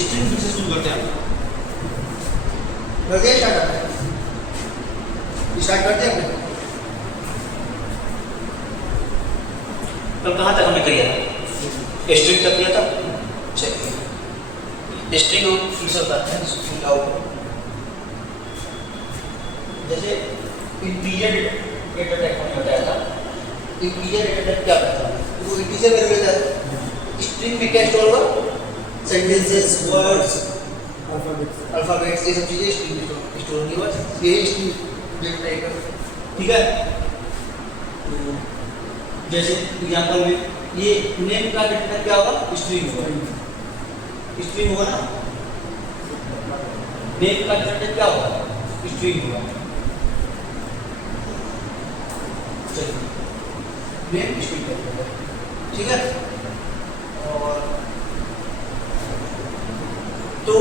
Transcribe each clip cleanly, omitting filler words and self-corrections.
String फिर से शुरू करते हैं। कर दिया स्टार्ट करते हैं अपने। कल कहाँ तक हमने किया था? स्ट्रिंग तक किया था। चलिए स्ट्रिंग हम फिर से बताते हैं, स्ट्रिंग आउट। जैसे इंटीजर डेटा टाइप हमने बताया था। इंटीजर डेटा टाइप क्या होता है? वो इंटीजर वेरिएबल है। स्ट्रिंग में क्या स्टोर होगा? सेंटेंसेस, वर्ड्स, अल्फाबेट्स, ये सब चीजें स्ट्रिंग में स्टोर होंगी। बस ये स्ट्रिंग डेटा टाइप है, ठीक है। तो जैसे एग्जांपल में ये नेम का डेटा टाइप क्या होगा? स्ट्रिंग होगा। स्ट्रिंग होगा ना, नेम का डेटा टाइप क्या होगा? स्ट्रिंग होगा। चलिए नेम स्ट्रिंग करते हैं, ठीक है। और तो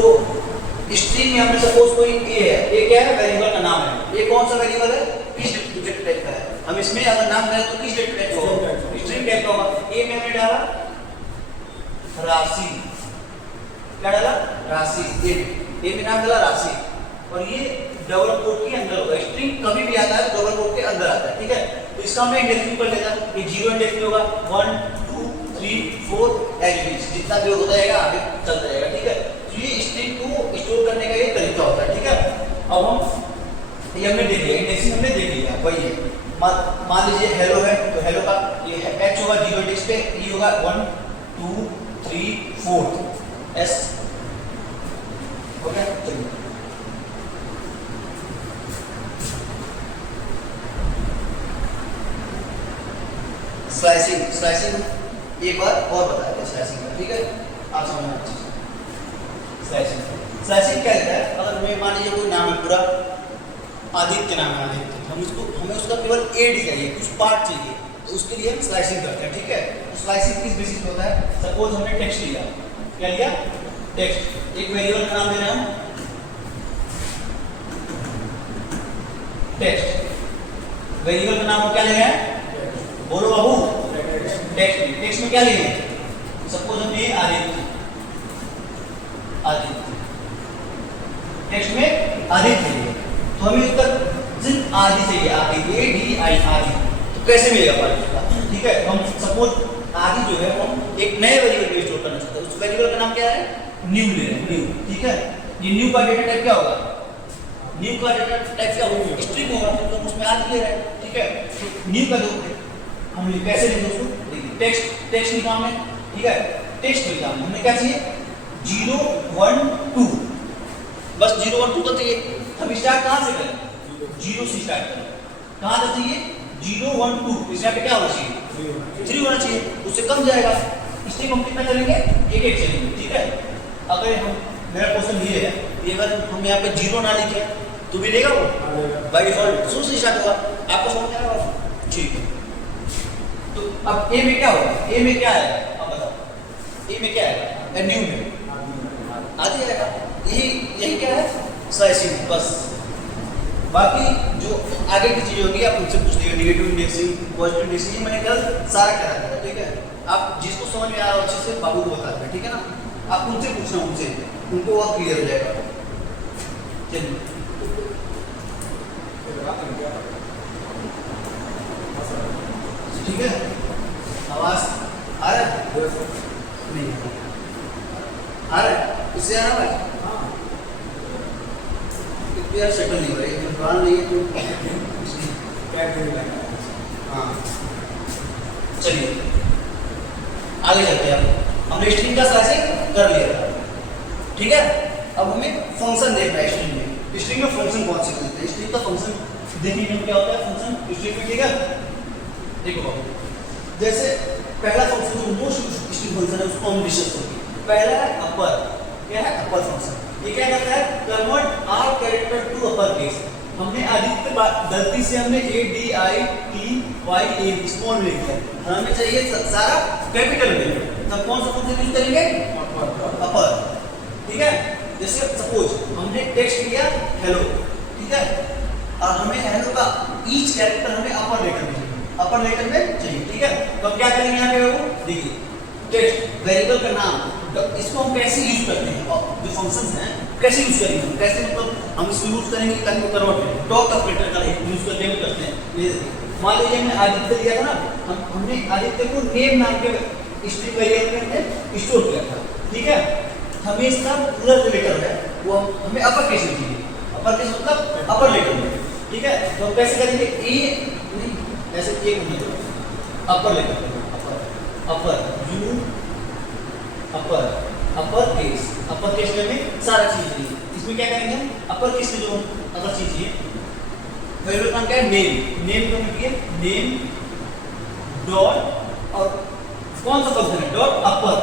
स्ट्रिंग में हमने सपोज कोई ए है, ए क्या है? वेरिएबल का नाम है। ये कौन सा वेरिएबल है? किस डेटा टाइप का है? हम इसमें अगर नाम करें तो किस डेटा टाइप का होगा? स्ट्रिंग टाइप का होगा। ए में हमने डाला राशि, क्या डाला? राशि। ए में नाम डाला राशि, और ये डबल कोट के अंदर होगा। स्ट्रिंग कभी भी आता है डबल कोट के अंदर आता है, ठीक है। तो इसका मैं इंडेक्स कर लेता हूं। ये 0 इंडेक्स में होगा, 1 2 3 4 एग्रीज, जितना भी होता जाएगा आगे चलता जाएगा, ठीक है। तो ये स्ट्रिंग को स्टोर करने का ये तरीका होता है, ठीक है। अब हम ये हमने देख लिया, इंडेक्सिंग हमने देख लिया, वही है। मान लीजिए हेलो है, तो हेलो का ये h होगा 0 इंडेक्स पे, ये होगा 1 2 3 4 s, ओके। चलिए स्लाइसिंग, स्लाइसिंग एक बार और बताया था स्लाइसिंग का, ठीक है। आप समझना अच्छे से। स्लाइसिंग, स्लाइसिंग क्या होता है? अगर मैं मान लीजिए कोई नाम है पूरा, आदित्य नाम है, आदित्य, हमें उसका केवल एड चाहिए, कुछ पार्ट चाहिए, तो उसके लिए हम स्लाइसिंग करते हैं, ठीक है। तो स्लाइसिंग किस बेसिस पे होता है? सपोज हमने टेक्स्ट लिया, क्या लिया? टेक्स्ट। एक वेरिएबल का नाम दे रहे हैं टेक्स्ट। वेरिएबल का नाम क्या ले रहे हैं? बोलो बाबू। टेक्स्ट। टेक्स्ट में क्या लेंगे? सपोज हमने आदित्य, आदित्य टेक्स्ट में आदित्य लिए, तो हमें उसका सिर्फ आदि चाहिए, आदि, ए डी आई, आदि। तो कैसे मिलेगा पार्ट उसका? ठीक है, हम सपोज आदि जो है हम एक नए वेरिएबल में स्टोर करना चाहते हैं। उस वेरिएबल का नाम क्या है? न्यू ले रहे हैं, न्यू, ठीक है। ये न्यू का डेटा टाइप क्या होगा? न्यू का डेटा टाइप क्या होगा? स्ट्रिंग होगा, तो हम उसमें आदि ले रहे हैं, ठीक है। तो न्यू का जो हम कैसे लिखेंगे उसको? देखिए टेक्स्ट, टेक्स्ट लिखा हमने, ठीक है। टेक्स्ट लिखा हमने, क्या चाहिए? 0 1 2, बस 0 1 2 का चाहिए। हम स्टार्ट कहां से करें? 0 से स्टार्ट करें। कहां से चाहिए? 0 1 2, इसका क्या होना चाहिए? 3 होना चाहिए, उससे कम जाएगा। इसलिए हम कितना करेंगे? एक एक चलेंगे, ठीक है। अगर हम, मेरा क्वेश्चन ये है कि अगर हम यहाँ पे 0 ना लिखे तो भी लेगा वो बाय डिफॉल्ट 0 से स्टार्ट होगा। आपको समझ आ रहा है? ठीक है। तो अब ए में क्या होगा? ए में क्या आएगा? अब बताओ, ए में क्या आएगा? न्यू में आदि आएगा। यही क्या है? स्लाइसिंग, बस। बाकी जो आगे की चीज होगी आप उनसे पूछ लीजिए। नेगेटिव इंडेक्सिंग, पॉजिटिव इंडेक्सिंग, मैंने कल सारा करा था, ठीक है। आप जिसको समझ में आ रहा हो अच्छे से बाबू को बताते हैं, ठीक है ना। आप उनसे पूछना, उनसे, उनको बहुत क्लियर हो जाएगा। चलिए ठीक है। आवाज आ रहा है? नहीं आ रहा है? इससे आ रहा है? यार सेटल नहीं हो रही है, प्लान नहीं है तो हाँ। चलिए आगे चलते हैं। हमने स्ट्रिंग का स्लाइसिंग कर लिया था, ठीक है। अब हमें फंक्शन देखना है स्ट्रिंग में। स्ट्रिंग में फंक्शन कौन से होते हैं? स्ट्रिंग का फंक्शन देखने में क्या होता है? फंक्शन स्ट्रिंग में, ठीक है। देखो बाबू, जैसे पहला फंक्शन जो मोस्ट स्ट्रिंग फंक्शन है उसको हम डिस्कस करेंगे। पहला है अपर, क्या है? Upper function. ये क्या करता है? Convert all character to upper case. हमने आदित्य गलती से हमने A D I T Y A small लिख दिया, हमें चाहिए सारा कैपिटल में, तब कौन सा फंक्शन यूज करेंगे? अपर, ठीक है। जैसे सपोज हमने टेक्स्ट लिया हेलो, ठीक है, और हमें हेलो का ईच कैरेक्टर हमें अपर लेटर में चाहिए, अपर लेटर में चाहिए, ठीक है। तो अब क्या करेंगे यहाँ पे? वो देखिए टेक्स्ट वेरिएबल का नाम इसको हम कैसे यूज करते हैं और जो फंक्शंस हैं कैसे यूज करेंगे हम, कैसे मतलब हम इसको यूज करेंगे ताकि वो कन्वर्ट करें। डॉट ऑपरेटर का यूज करके हम करते हैं। ये मान लीजिए हमने आदित्य दिया था ना, हमने आदित्य को नेम नाम के स्ट्रिंग वेरिएबल में स्टोर किया था, ठीक है। हमें इसका पूरा जो लेटर है वो हमें अपर केस में चाहिए। अपर केस मतलब अपर लेटर में, ठीक है। तो हम कैसे करेंगे, ए ऐसे ए नहीं, upper letter, upper U upper case में सारा चीज है। इसमें क्या करेंगे हम, अपर केस में जो अगर चीज है वेरिएबल का क्या है, नेम का मतलब नेम डॉट और कौन सा फंक्शन है, डॉट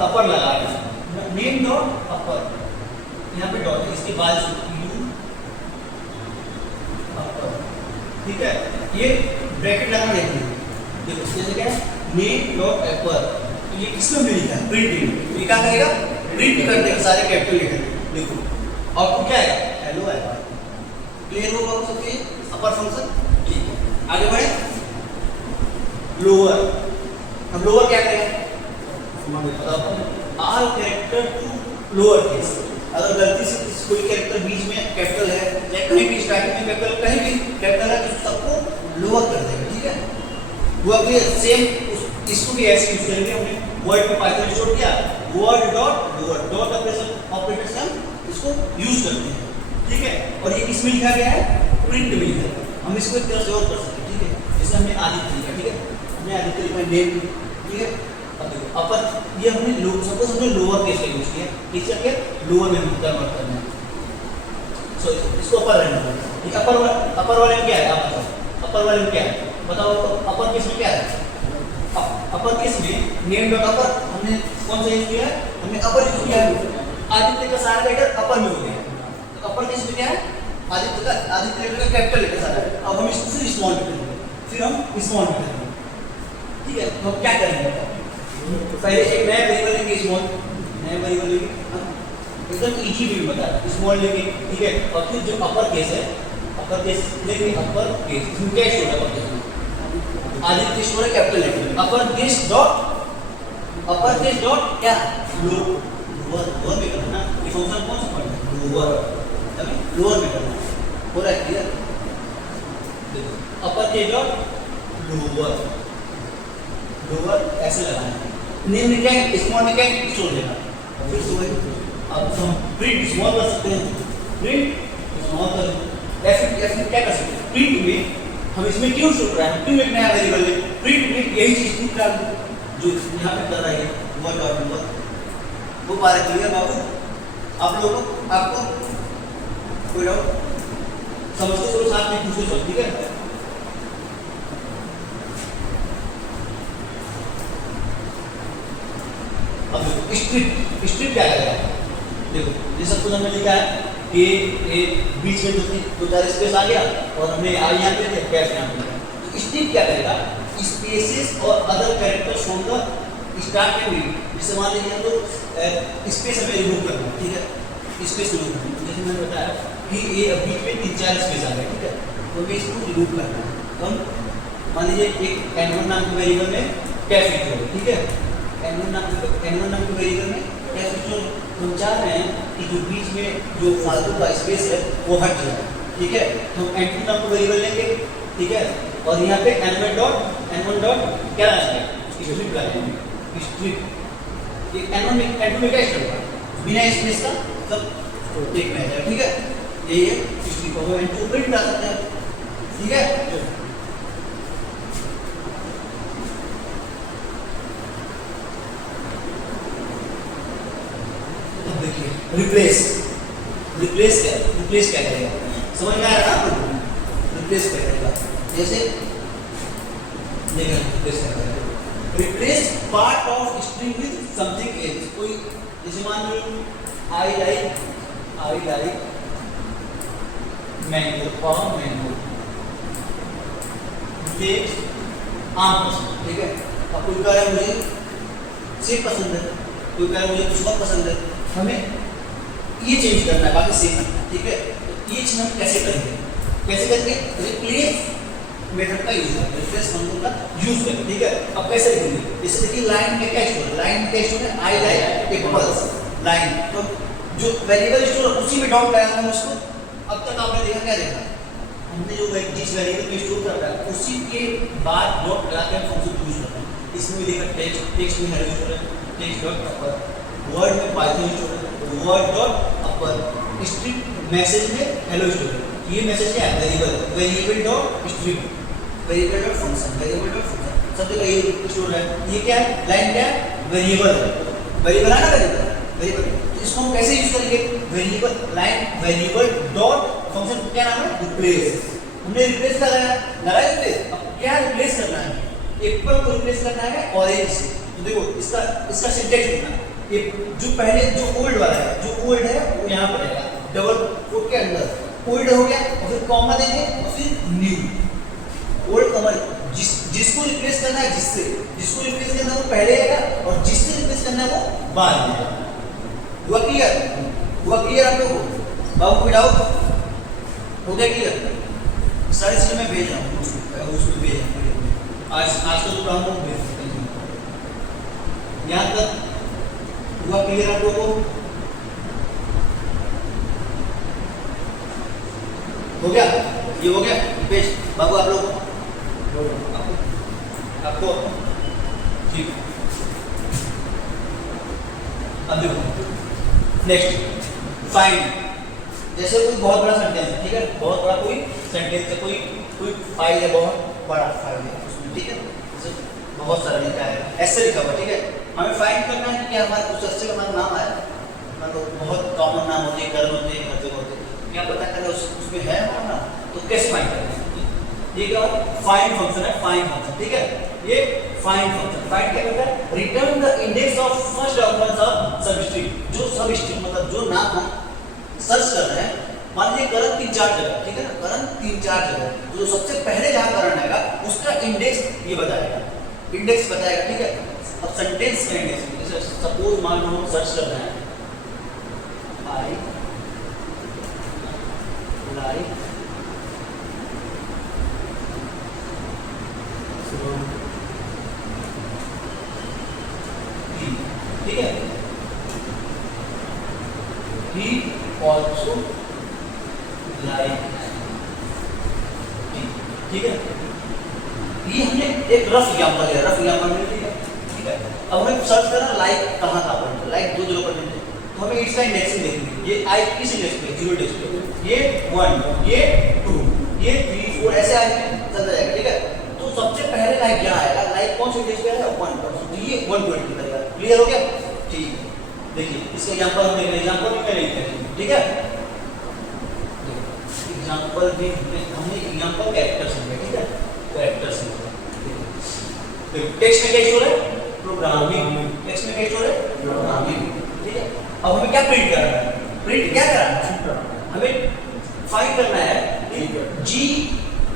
अपर लगा है, नेम डॉट अपर, यहाँ पे डॉट है, इसके बाद यू अपर, ठीक है। ये ब्रैकेट लगाना देखिए, देखो इसमें क्या है, नेम डॉट अपर, तो ये किसमें भी लिखा है, प्रिंट, ये क्या करेगा, प्रिंट कर देगा सारे कैपिटल लेटर। देखो आउटपुट क्या आएगा, हेलो आएगा। क्लियर होगा आप सबके अपर फंक्शन, ठीक है। आगे बढ़े, लोअर, हम लोअर क्या करेंगे, all character to lower case. अगर गलती से कोई कैरेक्टर बीच में कैपिटल है या कहीं भी स्टार्टिंग में कैपिटल, कहीं भी कैपिटल है तो सबको लोअर कर देगा, ठीक है। वो अगले सेम इसको भी ऐसे यूज करेंगे। हमने वर्ड में पाइथन स्टोर किया, word dot lower, dot operator से हम इसको यूज करते हैं, ठीक है। और ये किसमें लिखा गया है, प्रिंट में लिखा है। हम इसको एक तरह से और कर सकते हैं, ठीक है। जैसे हमने आदित्य लिखा, ठीक है, हमने आदित्य लिखा नेम, ठीक है। अब देखो अपर, ये हमने सपोज हमने लोअर केस का यूज किया, किसका क्या, लोअर में कन्वर्ट करना है। सो इसको अपर रहना है, ठीक। अपर वाले में क्या है, आप बताओ, अपर वाले में क्या है बताओ, अपर केस में क्या है, अपर केस में नेम डॉट अपर हमने कौन सा यूज किया है, हमने अपर यूज किया है। आदित्य का सारा लेटर अपर में हो गया, तो अपर केस में क्या है, आदित्य लेटर का कैपिटल लेटर सारा है। अब हम इसको फिर स्मॉल में करेंगे, फिर हम स्मॉल में करेंगे, ठीक है। तो हम क्या करेंगे, तो पहले एक नया वेरिएबल लेंगे, स्मॉल नया वेरिएबल लेंगे, एकदम इजी वे में बता, स्मॉल लेंगे, ठीक है। और फिर जो अपर केस है, अपर केस लेंगे, अपर केस इसमें क्या स्टोर है, अपर केस में आदित्य स्टोर है capital letter, upper case dot क्या, लोअर में करना, ये फंक्शन कौन सा पढ़ना है, लोअर में करना, हो रहा है क्लियर। देखो अपर केस डॉट लोअर ऐसे लगाना है। नेम में क्या है, स्मॉल में क्या है, स्टोर देना, फिर सुबह अब हम प्रिंट स्मॉल कर सकते हैं, प्रिंट स्मॉल कर, ऐसे क्या कर सकते हैं, प्रिंट में हम इसमें क्यों स्टोर कर रहे हैं, क्यों एक नया वेरिएबल है, प्रिंट में यही चीज प्रिंट कर जो यहाँ पे कर रहा है वर्ड डॉट नंबर, वो बारे क्लियर बाबू, आप लोगों को, आपको कोई डाउट समझते चलो, साथ में पूछो चलो, ठीक है। स्ट्रिप क्या करेगा, देखो जैसे कुछ हमने लिखा है कि ए बीच में दो चार स्पेस आ गया और हमने आई यहाँ पे कैश यहाँ पे, तो स्ट्रिप क्या करेगा, स्पेसेस और other characters from the start and and. जैसे मान लीजिए हम लोग स्पेस हमें रिमूव करना है, ठीक है, स्पेस रिमूव करना है, जैसे मैंने बताया कि ये बीच में 3-4 स्पेस आ गए, ठीक है, तो हमें इसको रिमूव करना है। तो हम मान लीजिए एक n1 नाम के वेरिएबल में कैश लिख रहे हो, ठीक है, n1 नाम के वेरिएबल में कैश लिख रहे हो, हम चाह रहे हैं कि जो बीच में जो फालतू का स्पेस है वो हट जाए, ठीक है। तो हम n2 नाम का वेरिएबल लेंगे, ठीक है, और यहाँ पे n1 डॉट क्या लगाएंगे, स्ट्रिप लगाएंगे, स्ट्रिप। ये n1 में n2 में क्या स्ट्रिप होगा, बिना स्पेस का सब एक में आ जाएगा, ठीक है। यही है स्ट्रिप, और n2 प्रिंट कर सकते हैं, ठीक है। रिप्लेस क्या करेगा, समझ में आ रहा है ना, रिप्लेस क्या करेगा, जैसे देखिए रिप्लेस क्या करेगा, replace part of string with something else. कोई जैसे मान लो I like mango, for mango, आम पसंद, ठीक है। अब कोई कह रहा है मुझे सेब पसंद है, कोई कह रहा है मुझे कुछ और पसंद है, हमें ये चेंज करना है, बाकी सेम है, ठीक है। तो ये चीज हम कैसे करेंगे, रिप्लेस मेथड का यूज करते हैं, रिप्लेस फंक्शन का यूज करते हैं। ठीक है, अब कैसे लिखेंगे? जैसे देखिए लाइन में क्या स्टोर है, लाइन में स्टोर है आई लाइक एप्पल्स लाइन, तो जो वेरिएबल स्टोर उसी में डॉट लगाएंगे हम उसको। अब तक आपने देखा क्या देखा, हमने जो जिस वेरिएबल में स्टोर कर रहा है उसी के बाद डॉट लगाकर हम फंक्शन यूज करते हैं। इसमें भी देखा टेक्स्ट, टेक्स्ट में हेलो स्टोर है, टेक्स्ट डॉट अपर, वर्ड में पाइथन स्टोर है, वर्ड डॉट अपर, स्ट्रिंग मैसेज में हेलो स्टोर है। ये मैसेज क्या है? Variable, variable dot string, variable dot function, variable dot function, सब जगह ये स्टोर है। ये क्या है? लाइन क्या है? वेरिएबल है, वेरिएबल है ना, वेरिएबल वेरिएबल। तो इसको हम कैसे यूज करेंगे? Variable line variable dot function, क्या नाम है? रिप्लेस। हमने रिप्लेस लगाया रिप्लेस। अब क्या रिप्लेस करना है? एप्पल को रिप्लेस करना है ऑरेंज से। तो देखो इसका सिंटैक्स देखना, ये जो पहले जो ओल्ड वाला है, जो ओल्ड है वो यहाँ पर रहेगा, डबल कोट के अंदर ओल्ड हो गया और फिर कॉमा देंगे और फिर न्यू। ओल्ड कॉमा, जिसको रिप्लेस करना है जिसको रिप्लेस करना है वो पहले आएगा और जिससे रिप्लेस करना है वो बाद में आएगा। हुआ क्लियर? हुआ क्लियर आप लोगों को? बाबू कोई डाउट? हो गया क्लियर? सारी चीजें मैं भेज रहा हूँ उसमें भेज रहा हूँ। आज का जो काम है भेज सकते हैं। यहाँ तक हुआ क्लियर आप लोगों को? हो गया? ये हो गया पेज बाबू आप लोग आपको ठीक। अब देखो नेक्स्ट फाइंड। जैसे कोई बहुत बड़ा सेंटेंस है, ठीक है, बहुत बड़ा कोई सेंटेंस है, कोई फाइल है, बहुत बड़ा फाइल है उसमें, ठीक है, जैसे बहुत सारा लिखा है, ऐसे लिखा हुआ, ठीक है। हमें फाइंड करना है कि हमारे कुछ अच्छे हमारा नाम आया, मतलब बहुत कॉमन नाम होते हैं, करण होते हैं, हर जगह होते हैं, क्या पता करें उसमें है हमारा नाम, तो कैसे फाइंड करें? ये क्या फाइंड फंक्शन है, फाइंड फंक्शन, ठीक है। ये फाइंड फंक्शन फाइंड क्या करता है? Return the index of first operand of सब स्ट्रिंग, जो सब स्ट्रिंग मतलब जो नाम हम सर्च कर रहे हैं, मान लीजिए करण 3-4 जगह, ठीक है ना, करण 3-4 जगह, तो जो सबसे पहले जहां करण आएगा उसका इंडेक्स ये बताएगा, इंडेक्स बताएगा, ठीक है। अब सेंटेंस का इंडेक्स, जैसे सपोज मान लो हम सर्च कर रहे हैं आई लाइक ठीक है, he also like, ठीक है। ये हमने एक रफ एग्जांपल है, रफ एग्जांपल में लिया, ठीक है। अब हमें सर्च करना लाइक कहाँ था पर, लाइक 2 जगह पर मिलते हैं, तो हमें इसका इंडेक्सिंग देखनी है। ये आई किस इंडेक्स पे? 0 इंडेक्स पे, ये 1, ये 2, ये 3, 4 ऐसे आगे चलता जाएगा, ठीक है। तो सबसे पहले लाइक यहाँ आएगा, लाइक कौन से इंडेक्स पे आएगा? 1 पर, तो ये 120 करेगा। क्लियर हो गया? ठीक है, देखिए इसका एग्जांपल हमने एग्जांपल भी मैंने लिखा है, ठीक है। एग्जांपल भी हमने एग्जांपल कैरेक्टर से लिखा, ठीक है, कैरेक्टर से लिखा। टेक्स्ट में क्या स्टोर है? प्रोग्रामिंग। टेक्स्ट में क्या स्टोर है? प्रोग्रामिंग, ठीक है। अब हमें क्या प्रिंट करना है? प्रिंट क्या करना है? हमें फाइंड करना है जी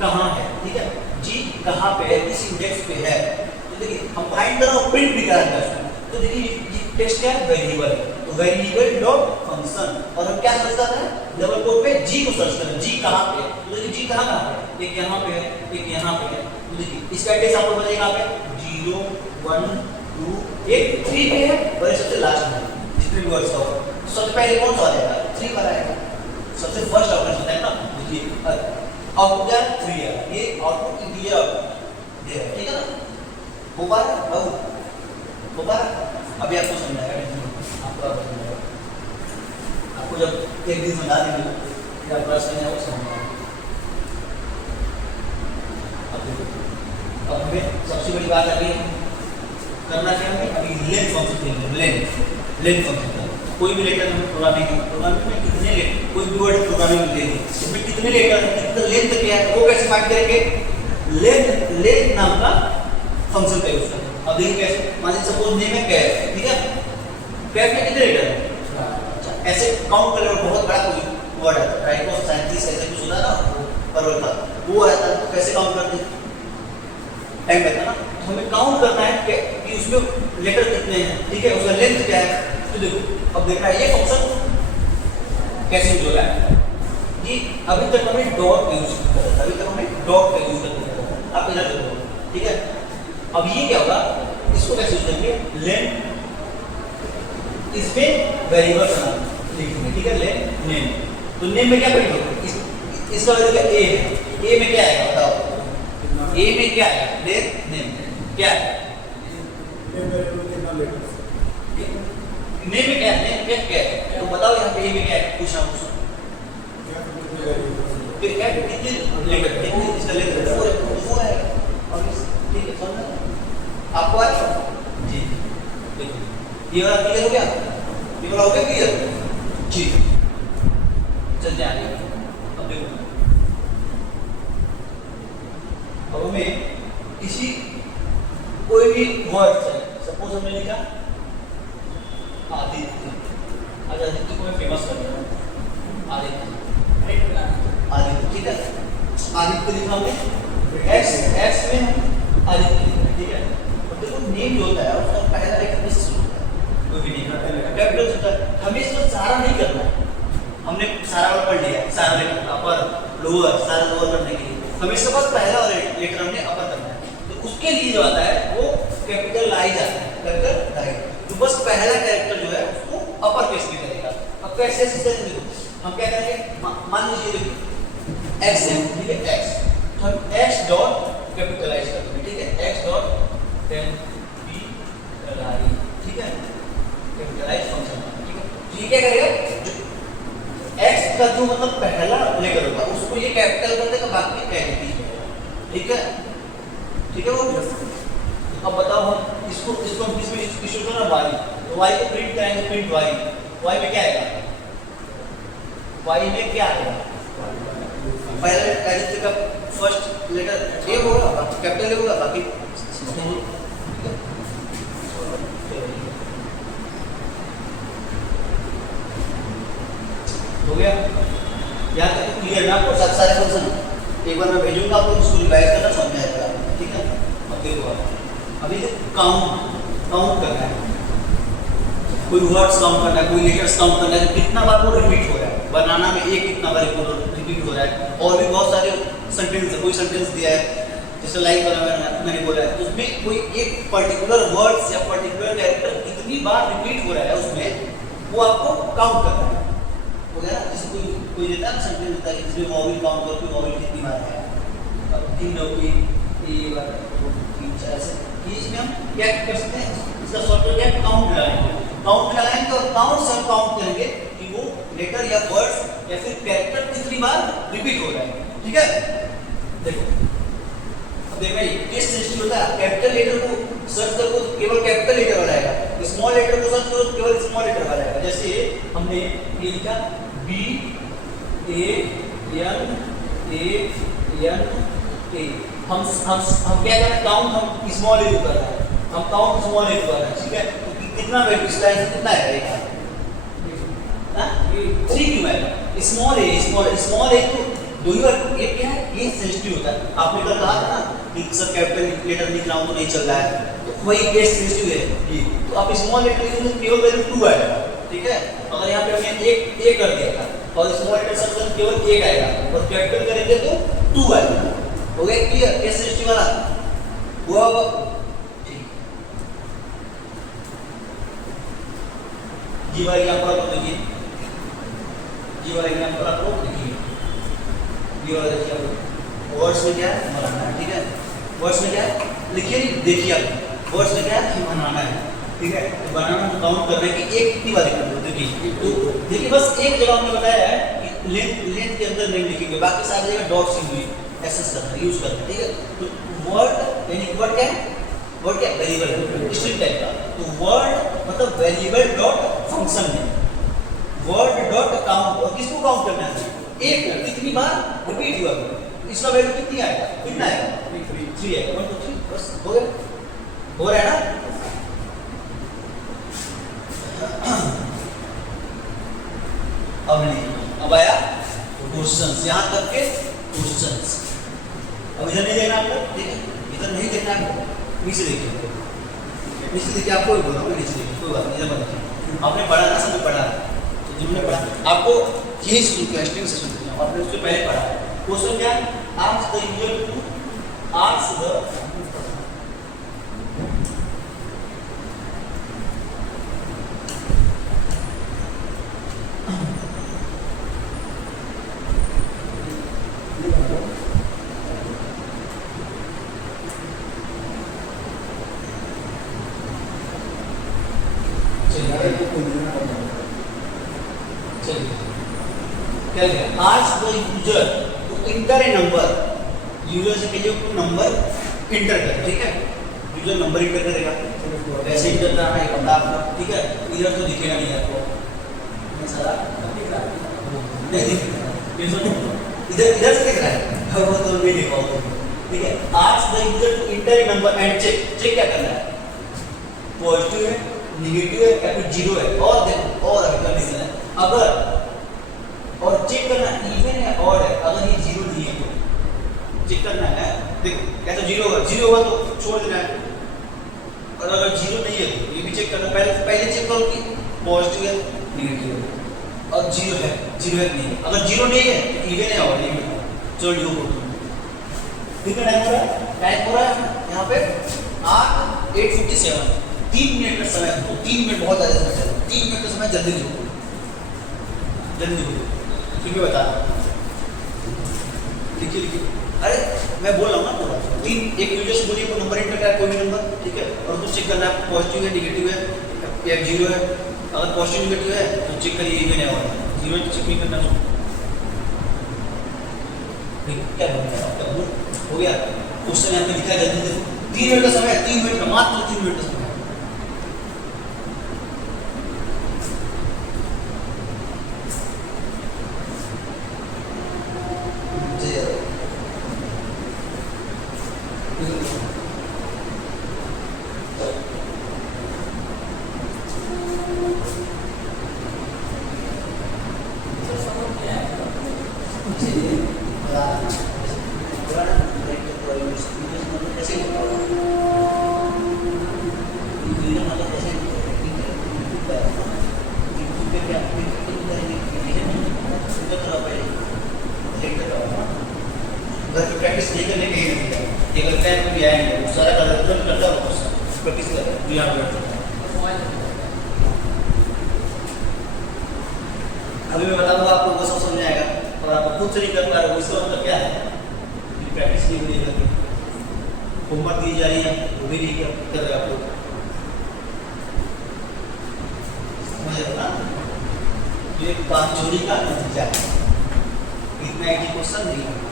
कहाँ है, ठीक है, जी कहाँ पे है, किस इंडेक्स पे है। तो देखिए हम फाइंड कर रहे हैं, प्रिंट भी करेंगे उसमें। तो देखिए टेक्स्ट क्या है? वेरिएबल, तो वेरिएबल डॉट फंक्शन, और हम क्या सर्च कर रहे हैं? डबल कोट पे जी को सर्च कर रहे हैं, जी कहाँ पे है। तो देखिए जी कहाँ पे? एक यहाँ पे है, एक यहाँ पे है। तो देखिए इसका इंडेक्स आपको बताइए कहाँ पे? 0, 1, 2, एक 3 पे है और ये सबसे लास्ट में स्प्रिंग वर्ड्स का। सबसे पहले कौन सा आएगा? 3 वाला आएगा, सबसे फर्स्ट ऑपरेशन होता है ना। देखिए आउटपुट क्या है? 3 है, ये आउटपुट इंटीजर आउटपुट है, ठीक है ना। हो पा रहा है बाबू? हो पा रहा है? अभी आपको समझाएगा, आपको जब एक दिन समझा देंगे फिर आप क्लास में आओ समझ। अब हमें सबसे बड़ी बात अभी करना क्या है? अभी लेंथ फंक्शन देंगे, लेंथ फंक्शन। कोई भी लेटर हम प्रोग्रामिंग में कितने लेटर, कोई भी वर्ड प्रोग्रामिंग में देंगे, इसमें कितने लेटर, कितना लेंथ क्या है, वो कैसे फाइंड करेंगे? लेंथ नाम का फंक्शन का यूज करेंगे। अब देखिए कैसे, मान लीजिए सपोज नेम है कैफ, ठीक है, कैफ में कितने लेटर है? अच्छा, ऐसे काउंट कर लो, बहुत बड़ा कोई वर्ड है, ट्राइकोस 37 ऐसे कुछ होता है ना, परवल का वो आता है, तो कैसे काउंट करते हैं? टाइम लगता है ना। तो हमें काउंट करना है कि उसमें लेटर कितने हैं, ठीक है, उसका लेंथ क्या है। तो देखो अब देखना है ये फंक्शन कैसे यूज हो रहा है। जी अभी तक हमें डॉट यूज करते हैं, अभी तक हमें डॉट का यूज करते हैं, आप इधर देखो, ठीक है। अब ये क्या होगा, इसको कैसे यूज करेंगे, लेन इसमें वेरिएबल बना लिखेंगे, ठीक है, लेन नेम। तो नेम में क्या करेंगे, इसका वैल्यू क्या ए है, ए में क्या आएगा बताओ, ए में क्या आएगा, लेन नेम क्या है, नेम में क्या है, नेम क्या है, तो बताओ यहाँ पे ए में क्या है, पूछा मुझसे फिर क्या कितनी लेटर, कितनी इसका लेटर 4 है, और ठीक है समझ आपको आज जी देखो ये वाला क्लियर हो गया, ये वाला हो गया क्लियर, ठीक चलते आगे। अब देखो अब हमें किसी कोई भी वर्ड से सपोज हमने लिखा आदित्य, आज आदित्य को मैं फेमस कर रहा हूँ, आदित्य आदित्य, ठीक है, आदित्य लिखा हमने एक्स एक्स में हम आदित्य लिखा, ठीक है। और देखो नेम जो होता है उसका पहला लेटर किससे शुरू होता है, कोई भी नहीं कैपिटल होता है, हमें इसको सारा नहीं करना है, हमने सारा वर्ड पढ़ लिया, सारा लेटर अपर लोअर सारा लोअर करने के लिए हमें इसके बाद पहला लेटर हमने अपर करना है, तो उसके लिए जो आता है वो कैपिटल लाई जाता है, कैपिटल लाई, तो बस पहला कैरेक्टर जो है उसको अपर केस में करेगा। अब कैसे देखो हम क्या करेंगे, मान लीजिए देखो एक्स है, ठीक है, एक्स तो हम एक्स डॉट कैपिटलाइज कर देंगे, ठीक है, X dot then B I, ठीक है, कैपिटलाइज फंक्शन, ठीक है। तो ये क्या करेगा, एक्स का जो मतलब पहला लेटर होगा उसको ये कैपिटल कर देगा, बाकी कैपिटल, ठीक है, ठीक है वो। अब बताओ हम इसको इसको हम किसमें इशू करना, वाई, तो वाई को प्रिंट करेंगे, प्रिंट वाई, वाई में क्या आएगा, वाई में क्या आएगा, पहले आदित्य का फर्स्ट लेटर ए होगा, कैपिटल होगा, बाकी हो गया। यहाँ तक क्लियर ना, आपको सब सारे फंक्शन एक बार मैं भेजूंगा आपको, उसको रिवाइज करना समझ आएगा, ठीक है। अब देखो अभी काउंट काउंट करना है, कोई वर्ड्स काउंट करना है, कोई लेटर्स काउंट करना है, कितना बार वो रिपीट हो रहा है, बनाना में एक कितना बार रिपीट हो रहा है, और भी बहुत सारे सेंटेंस है, कोई सेंटेंस दिया है जैसे लाइक मैंने बोला है, उसमें कोई एक पर्टिकुलर वर्ड्स या पर्टिकुलर कैरेक्टर कितनी बार रिपीट हो रहा है उसमें वो आपको काउंट करना है, हो गया ना। जैसे कोई देता है सेंटेंस देता है इसमें वॉवेल काउंट करो, वॉवेल कितनी बार है, अब 3 होगी, ये बार 3 4 ऐसे, ये इसमें हम क्या कर सकते हैं, इसका शॉर्टकट क्या है, काउंट लगाएंगे, काउंट लगाएंगे और काउंट से हम काउंट करेंगे कि वो लेटर या वर्ड्स या फिर कैरेक्टर कितनी बार रिपीट हो रहा है, ठीक है। देखो अब देखना ये किस सिस्टम होता है, कैपिटल लेटर को सर्च करो तो केवल कैपिटल लेटर वाला आएगा, स्मॉल लेटर को सर्च करो तो केवल स्मॉल लेटर वाला आएगा। जैसे हमने ये लिखा B A N A N A, हम क्या कर रहे हैं, काउंट हम स्मॉल ए कर रहे हैं, हम काउंट स्मॉल ए कर रहे हैं, ठीक है। तो कितना वैल्यू इस लाइन से कितना आएगा, हां 3 क्यों आएगा, स्मॉल ए तो दो ही बार, एक क्या है, ये सेंसिटिव होता है, आपने कल कहा था ना कि सर कैपिटल लेटर लिख रहा हूं तो नहीं चल रहा है, तो वही केस सेंसिटिव है ये, तो आप स्मॉल लेटर लिखेंगे तो केवल वैल्यू 2 आएगा, ठीक है। अगर यहाँ पे हमने एक कर दिया था और स्मॉल लेटर सर्च करेंगे केवल 1 आएगा, और कैपिटल करेंगे तो 2 आएगा, हो गया क्लियर, केस सेंसिटिव वाला हुआ होगा, ठीक। जी भाई यहाँ पर आप देखिए, जी भाई यहाँ पर आप देखिए, ये वाला देखिए आप वर्ड्स में क्या है, बनाना है, ठीक है, वर्ड्स में क्या है लिखिए, देखिए आप वर्ड्स में क्या है, बनाना है, ठीक है। तो बनाना तो काउंट कर रहे हैं कि एक कितनी बार लिखना है, देखिए तो देखिए बस एक जगह हमने बताया है कि लेंथ के अंदर नेम लिखेंगे, बाकी सारी जगह डॉट से एसएस करना है, यूज करना है, ठीक है। तो वर्ड यानी वर्ड क्या है, वर्ड क्या वेरिएबल स्ट्रिंग टाइप का, तो वर्ड मतलब वेरिएबल डॉट फंक्शन है, वर्ड डॉट काउंट, और किसको काउंट करना है, एक कितनी बार रिपीट हुआ, इसका वैल्यू कितनी आएगा, कितना आएगा 3 आएगा, 1 2 3 बस हो गया, हो रहा है ना। अब आया क्वेश्चंस, यहां तक के क्वेश्चंस, अब इधर नहीं देखना आपको, ठीक है, इधर नहीं देखना आपको, नीचे देखिए, नीचे देखिए, आपको ही बोला नीचे देखिए, कोई बात नहीं, इधर मत देखिए, आपने पढ़ा ना, सबने पढ़ा, तो जिन्होंने पढ़ा आपको यही सुन के स्ट्रिंग से सुनते हैं, आपने उससे पहले पढ़ा। क्वेश्चन क्या है, ask the user to ask the ask the user to enter a number. User से कहिए को नंबर इंटर कर, ठीक है। यूजर नंबर इंटर करेगा, कैसे इंटर करना है बता आपको, ठीक है। इधर तो दिखेगा नहीं आपको, ये सारा नहीं इधर इधर से दिख रहा है, वो तो नहीं दिख पाओगे, ठीक है। ask the user to enter a number and check क्या करना है, पॉजिटिव है, नेगेटिव है या फिर जीरो है, और देखो और कंडीशन है अगर, और चेक करना इवन है ऑड है। अगर ये जीरो नहीं है तो चेक करना है, देखो या तो जीरो होगा तो छोड़ देना है, और अगर जीरो नहीं है तो ये भी चेक करना। पहले चेक करो कि पॉजिटिव है नेगेटिव है और जीरो है नहीं है। अगर जीरो नहीं है तो इवन है ऑड है, चलो जीरो को ठीक है। टाइम हो रहा है यहाँ पे 8:57, 3 मिनट का समय, तो 3 मिनट बहुत ज़्यादा समय चल रहा है, 3 मिनट का समय जल्दी लिखो ठीक है। बता लिखिए अरे मैं बोल रहा हूँ ना पूरा, एक यूजर से बोलिए नंबर इंटर करा कोई भी नंबर, ठीक है। और उसको चेक करना है पॉजिटिव है नेगेटिव है या जीरो है। अगर पॉजिटिव नेगेटिव है तो चेक करिए इवन है और जीरो है तो चेक नहीं करना। क्या हो गया क्वेश्चन यहाँ पे लिखा है, जल्दी देखो। 3 मिनट का समय है, 3 मिनट का, मात्र 3 मिनट का समय है। प्रैक्टिस नहीं करने के लिए ये करते हैं तो भी आएंगे सारा करता हूँ प्रैक्टिस कर अभी मैं बताऊंगा आपको, वो सब समझ में आएगा। और आपको खुद से नहीं कर पा रहे हो इसका मतलब क्या है, प्रैक्टिस नहीं हो रही है, होमवर्क दी जा रही है वो भी नहीं कर रहे आप लोग, समझ रहे हो ना। ये बात चोरी का नतीजा है, इतना एक क्वेश्चन नहीं करना।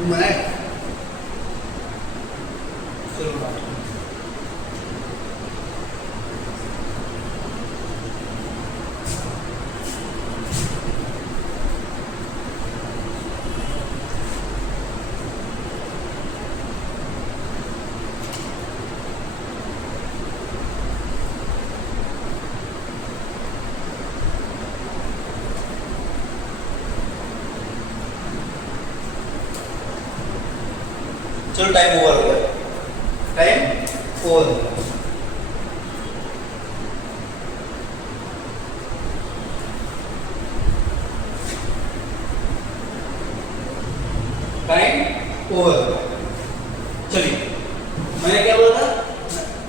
मनाए चलो चलो टाइम ओवर हो गया, टाइम ओवर हो गया। टाइम ओवर हो गया। चलिए मैंने क्या बोला था,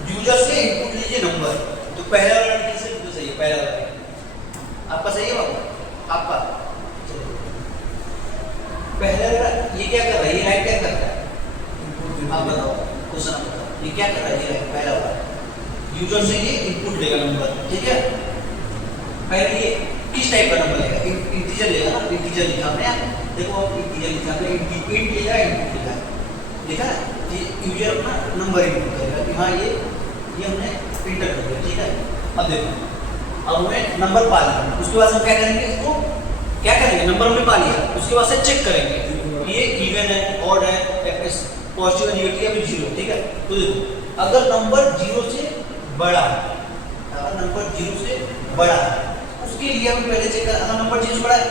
यूजर से इनपुट लीजिए नंबर, तो पहला वाला से तो सही है, पहला वाला आपका सही है बाबू, आपका पहला वाला ये क्या कर रहा है, ये राइट क्या कर रहा है, आप बताओ क्वेश्चन आप बताओ, ये क्या कर रहा है, ये पहला वाला यूजर से ये इनपुट लेगा नंबर, ठीक है। पहले ये किस टाइप का नंबर लेगा, इंटीजर लेगा ना, इंटीजर लिखा हमने, देखो आप इंटीजर लिखा हमने, इंट लेगा इनपुट लिखा है, देखा ये यूजर अपना नंबर इनपुट करेगा कि हाँ ये हमने इंटर कर दिया, ठीक है। अब देखो अब हमें नंबर पा लिया, उसके बाद हम क्या करेंगे, इसको क्या करेंगे, नंबर हमने पा लिया, उसके बाद से चेक करेंगे ये इवन है ऑड है पॉजिटिव नेगेटिव या फिर जीरो, ठीक है। तो देखो अगर नंबर जीरो से बड़ा है, अगर नंबर जीरो से बड़ा है उसके लिए हम पहले चेक कर, अगर नंबर जीरो से बड़ा है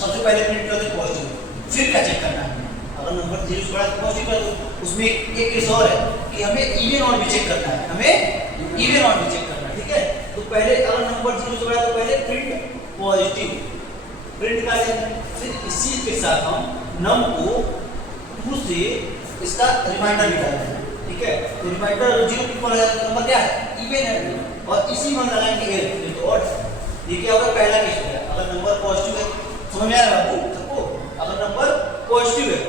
सबसे पहले प्रिंट करते हैं पॉजिटिव, फिर क्या चेक करना है, अगर नंबर 0 से बड़ा है तो पॉजिटिव कर दो। उसमें एक केस और है कि हमें इवन ऑड भी चेक करना है, हमें इवन ऑड भी चेक करना है, ठीक है। तो पहले अगर नंबर 0 से बड़ा है तो पहले प्रिंट पॉजिटिव, प्रिंट कर देंगे। फिर इसी के साथ हम नम को 2 से इसका रिमाइंडर निकाल देंगे, ठीक है। तो रिमाइंडर 0 पर नंबर क्या है, इवन है, और इसी में लगाएंगे एल तो ऑड। ये क्या होगा, पहला केस हो गया। अगर नंबर पॉजिटिव है, समझ में आ रहा है बाबू सबको, अगर नंबर पॉजिटिव है,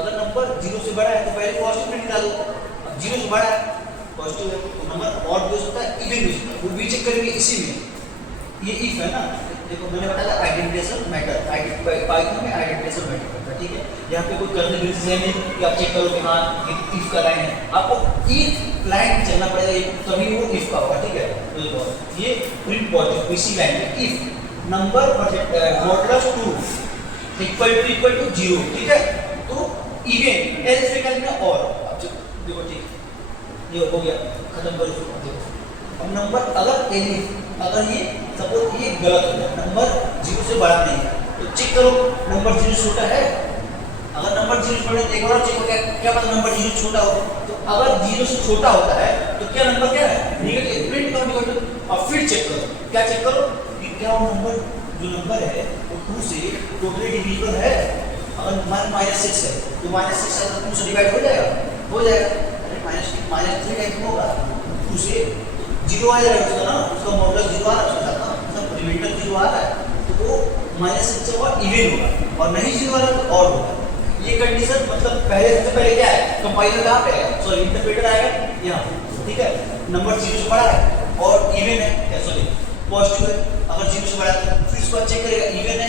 अगर नंबर 0 से बड़ा है तो पहले पॉजिटिव प्रिंट निकालो। अब 0 से बड़ा है, पॉजिटिव है, तो नंबर ऑड भी हो सकता है, इवन भी हो सकता है, वो भी चेक करेंगे इसी में। ये इफ है ना, देखो मैंने बताया आइडेंटिफिकेशन मैटर, पाइथन में आइडेंटिफिकेशन मैटर करता है, ठीक है। यहाँ पे कोई करने की है नहीं कि आप चेक करो कि हाँ ये इफ का लाइन है, आपको इफ लाइन चलना पड़ेगा तभी वो इफ का होगा, ठीक है। तो देखो ये प्रिंट पॉजिटिव इसी लाइन में if number modulus 2 equal to 0, ठीक है। तो इवन एल्स में क्या लिखना और, अब देखो ठीक ये हो गया, खत्म करो इसको। देखो अब नंबर अगर ये सपोज ये गलत हो गया, नंबर 0 से बड़ा नहीं है, तो चेक करो नंबर 0 से छोटा है। अगर नंबर 0 से बड़ा है, एक बार चेक करो क्या पता नंबर 0 से छोटा हो। तो अगर 0 से छोटा होता है तो क्या नंबर क्या है, नेगेटिव, प्रिंट करो नेगेटिव। और फिर चेक करो, क्या चेक करो कि क्या वो नंबर जो नंबर है वो 2 से टोटली डिविजिबल है। अगर -6 है तो -6 अगर 2 से डिवाइड हो जाएगा, अरे -3 टाइम्स होगा 2 से 0 आ जाएगा उसका ना, उसका मॉडुलस 0 आ रहा है, उसका रिमाइंडर 0 आ रहा है, तो वो -6 से वो इवन होगा, और नहीं 0 आ रहा है तो ऑड होगा। ये कंडीशन मतलब सबसे पहले क्या है, कंपाइलर कहाँ पे है, सॉरी इंटरप्रेटर आएगा यहाँ, ठीक है। नंबर 0 से बड़ा है और इवन है, सॉरी पॉजिटिव है, अगर 0 से बड़ा है फिर इसको चेक करेगा इवन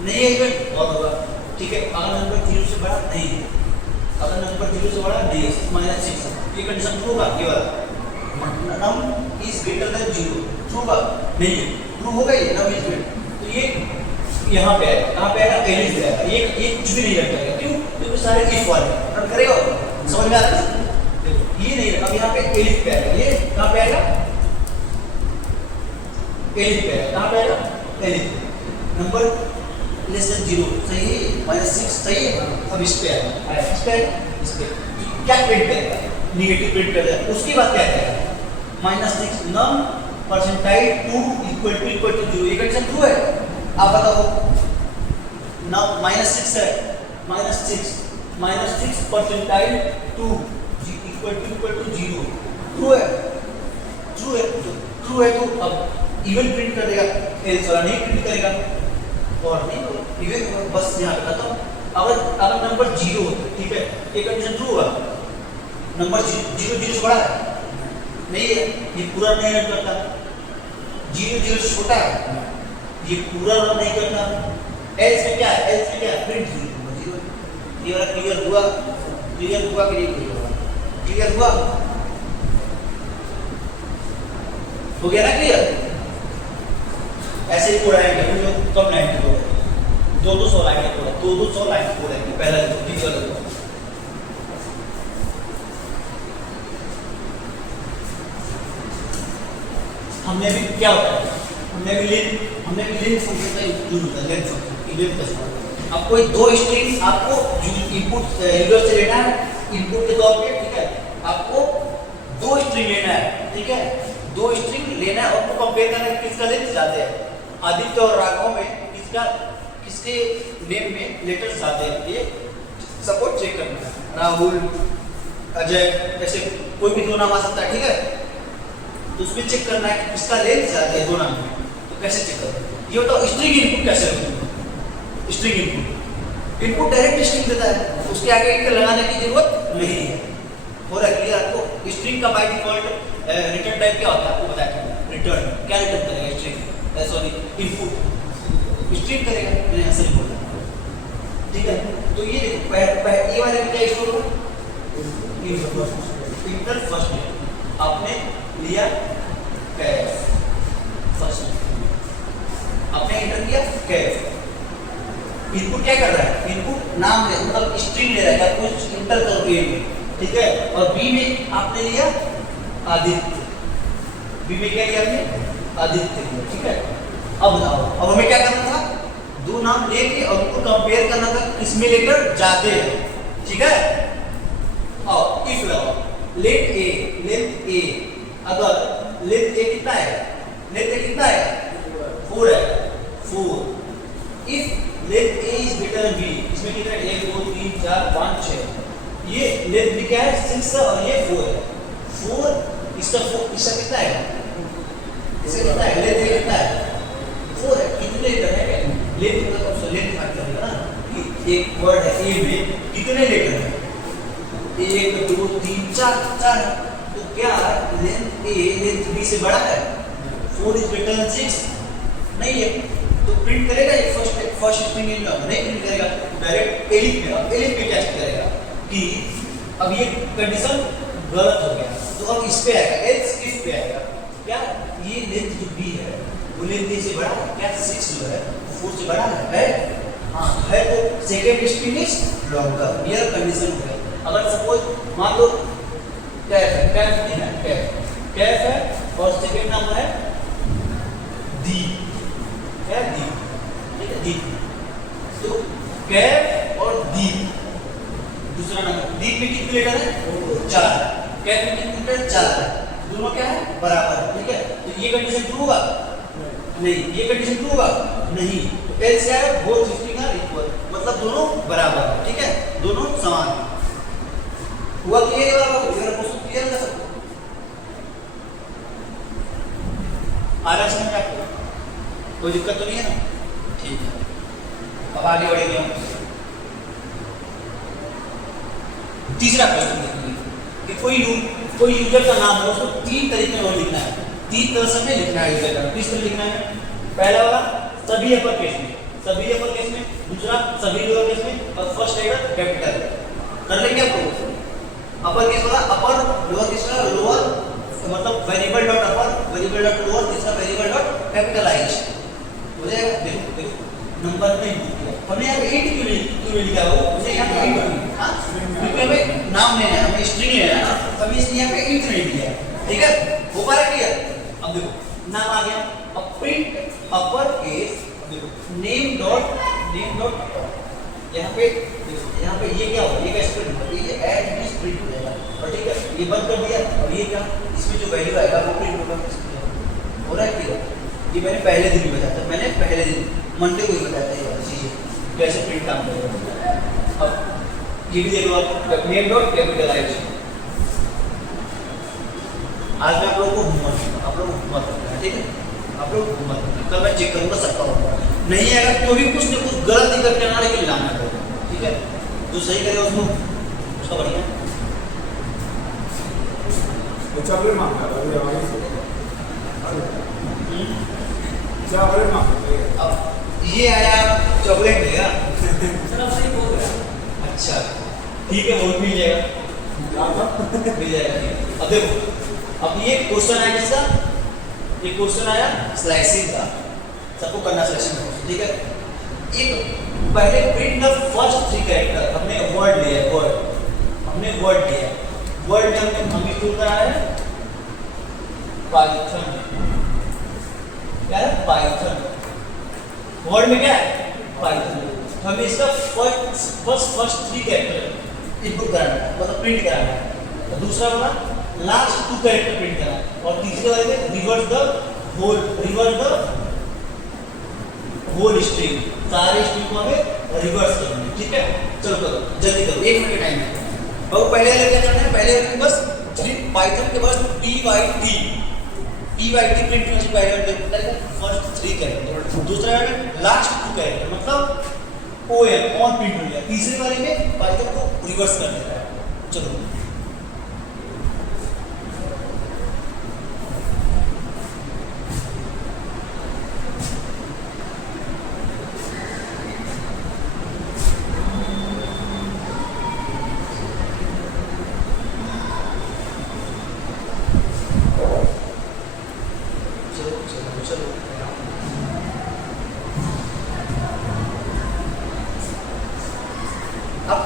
नहीं है इवन ऑड होगा, ठीक है। अगर नंबर 0 से बड़ा नहीं है, अगर नंबर 0 से बड़ा नहीं है -6, ये कंडीशन ट्रू होगा, ये वाला num is greater than 0 true होगा, नहीं है ट्रू होगा ये नम इज ग्रेटर। तो ये यहाँ पे आएगा, कहाँ पे आएगा, एलिफ पे आएगा, ये कुछ भी नहीं रख करेगा, क्यों, क्योंकि सारे इफ वाले रन करेगा, समझ में आ रहा है। देखो ये नहीं रखा, अब यहाँ पे एलिफ पे आएगा, ये कहाँ पे आएगा, एलिफ पे आएगा, कहाँ पे आएगा, एलिफ। नंबर लेस देन 0 सही है, -6 सही है, अब इस पे आएगा, इस पे क्या प्रिंट करेगा, नेगेटिव प्रिंट कर देगा। उसके बाद क्या करेगा, -6 नम परसेंटाइल 2 इक्वल टू 0, ये कंडीशन ट्रू है। आप बताओ नम -6 है, -6 परसेंटाइल 2 इक्वल टू 0 ट्रू है, ट्रू है तो अब इवन प्रिंट कर देगा, एल्स वाला नहीं प्रिंट करेगा, और नहीं तो इवन बस यहाँ पे खत्म। अगर नंबर 0 होता है, ठीक है, ये कंडीशन ट्रू होगा, नंबर 0 से बड़ा है नहीं है, ये पूरा नहीं रन करता, 0 से छोटा है, ये पूरा रन नहीं करता। एल्स में क्या है, प्रिंट 0, ये वाला क्लियर हुआ कि नहीं क्लियर हुआ, हो गया ना क्लियर। ऐसे ही कोड आएंगे, कम लाइन के कोड, 200 लाइन के कोड, 200 लाइन के कोड आएंगे, पहला देखो हमने भी क्या होता है, हमने भी लेंथ फंक्शन का यूज होता है, लेंथ फंक्शन। अब कोई दो स्ट्रिंग आपको इनपुट यूजर से लेना है, इनपुट के तौर पे, ठीक है। आपको दो स्ट्रिंग लेना है, ठीक है, दो स्ट्रिंग लेना है, आपको कंपेयर करना है किसका लेंथ ज्यादा है। आदित्य और राघव में किसके नेम में लेटर्स ज्यादा है, ये सपोर्ट चेक करना है। राहुल, अजय, ऐसे कोई भी दो नाम आ सकता है, ठीक है। तो उसमें चेक करना है कि किसका लेंथ ज्यादा है दो नाम में, तो कैसे चेक करो। ये बताओ स्ट्रिंग इनपुट कैसे होता है, स्ट्रिंग इनपुट डायरेक्ट स्ट्रिंग देता है, उसके आगे इंटर लगाने की जरूरत नहीं है। हो रहा है क्लियर आपको। स्ट्रिंग का बाय डिफॉल्ट रिटर्न टाइप क्या होता है आपको बताया, रिटर्न क्या रिटर्न करेगा स्ट्रिंग, सॉरी इनपुट स्ट्रिंग करेगा, मैंने ऐसे ही बोला, ठीक है। तो ये देखो ये वाले में क्या स्टोर होगा, इंटर फर्स्ट आपने लिया कैफ, फर्स्ट आपने इंटर किया कैफ। इनपुट क्या कर रहा है, इनपुट नाम ले, मतलब स्ट्रिंग ले रहा है, कुछ इंटर करो ए में, ठीक है। और बी में आपने लिया आदित्य, बी में क्या लिया आपने, आदित्य, ठीक है। अब बताओ, अब हमें क्या करना था, दो नाम लेके और उनको कंपेयर करना था किसमें लेकर जाते हैं, ठीक है। और इफ लगाओ लेट ए अगर लेट ए कितना है, लेट ए कितना है 4 है 4। If let A is greater than B, इसमें कितना है 1 2 3 4 5 6, ये लेट बी क्या है 6 और ये 4 है 4, इसका कितना है, इसका कितना है लेट ए कितना है 4 है, कितने लेटर है लेट का ऑप्शन लेट फाइंड करेगा ना कि एक वर्ड है ए में कितने लेटर है 1 2 3 4 है, तो क्या लेंथ ए लेंथ बी से बड़ा है, 4 इज ग्रेटर देन 6 नहीं है, तो प्रिंट करेगा ये फर्स्ट स्ट्रिंग इन नहीं प्रिंट करेगा, डायरेक्ट एलिफ में, अब एलिफ में क्या करेगा कि अब ये कंडीशन गलत हो गया, तो अब इस पे आएगा एल्स इफ पे आएगा, क्या ये लेंथ जो बी है वो लेंथ ए से बड़ा है क्या, 6 जो है 4 से बड़ा है हाँ है, तो सेकंड स्ट्रिंग इज लॉन्गर, ये कंडीशन हो गया। अगर सपोज मान लो कैफ है और सेकंड नंबर है दी है दी, ठीक है दी, तो कैफ और दी दूसरा नंबर, दी में कितने लेटर है 4, कैफ में कितने लेटर 4 है, दोनों क्या है बराबर है, ठीक है, तो ये कंडीशन ट्रू होगा नहीं, ये कंडीशन ट्रू होगा नहीं, तो एल्स क्या है बोथ स्ट्रिंग आर इक्वल, मतलब दोनों बराबर है, ठीक है दोनों समान है। हुआ क्लियर वाला अगर क्वेश्चन क्लियर कर सकते आ रहा समझ में आपको, कोई दिक्कत तो नहीं है ना, ठीक है। अब आगे बढ़ेंगे हम तीसरा क्वेश्चन देखेंगे कि कोई यूजर का नाम है उसको 3 तरीके में लिखना है, 3 तरह से लिखना है यूजर का, किस तरह लिखना है, पहला वाला सभी अपर केस में, दूसरा सभी लोअर केस में और फर्स्ट लेटर कैपिटल। कर लेंगे आपको अपर केस वाला अपर, लोअर केस वाला लोअर, मतलब वेरिएबल डॉट अपर, वेरिएबल डॉट लोअर, तीसरा वेरिएबल डॉट कैपिटलाइज हो जाएगा। देखो नंबर नहीं लिखा हमने यहाँ पे 8 क्यों लिखा हो, मुझे यहाँ पे 8 हां क्योंकि हमें नाम लेना है, हमें स्ट्रिंग लेना है ना, तब इसलिए यहाँ पे 8 नहीं लिया, ठीक है हो पा रहा है क्लियर। अब देखो नाम आ गया, अब प्रिंट अपर केस, देखो नेम डॉट यहाँ पे देखो, यहाँ पे ये क्या होगा, ये कैसे प्रिंट होगा, ये ऐड दिस प्रिंट हो जाएगा, और ठीक है ये बंद कर दिया, और ये क्या इसमें जो वैल्यू आएगा वो प्रिंट होगा, हो रहा है क्लियर। ये मैंने पहले दिन भी बताया था, मैंने पहले दिन मंडे को ही बताया था ये वाली चीजें कैसे प्रिंट काम करेगा। अब ये भी देखो आप नेम डॉट कैपिटलाइज, आज मैं आप लोगों को होमवर्क करना है, ठीक है आप लोग होमवर्क करना, कल मैं चेक करूंगा सबका होमवर्क नहीं आएगा, तो भी कुछ ना कुछ गलत ही करके आना, लेकिन लाना पड़ेगा, ठीक है जो सही करेगा उसका बढ़िया। चॉकलेट मांगता है अभी हमारे चॉकलेट मांगते हैं, अब ये आया चॉकलेट देगा सर अब सही बोल रहा है, अच्छा ठीक है वो मिल जाएगा मिल जाएगा। अब देखो अब ये क्वेश्चन आया किसका, ये क्वेश्चन आया स्लाइसिंग का, सबको करना स्लाइसिंग, ठीक है। एक पहले प्रिंट द फर्स्ट 3 कैरेक्टर, हमने वर्ड लिया है, वर्ड लिया, वर्ड में हमने यूज करा है पाइथन, क्या है पाइथन, वर्ड में क्या है पाइथन, हमें इसका फर्स्ट 3 कैरेक्टर इनपुट कराना है, मतलब प्रिंट कराना है, और दूसरा वाला लास्ट 2 कैरेक्टर प्रिंट करना है, और तीसरे वाले में रिवर्स द होल स्ट्रिंग, सारे स्ट्रिंग को हमें रिवर्स करना है, ठीक है चलो करो जल्दी करो, 1 मिनट का टाइम है। बहुत पहले वाले क्या करना है, पहले वाले बस पाइथन के बस pyt प्रिंट में से पहले वाले फर्स्ट 3 कैरेक्टर, दूसरे वाले लास्ट 2 कैरेक्टर, मतलब ऑन प्रिंट हो गया, तीसरे वाले में पाइथन को रिवर्स कर देता है। चलो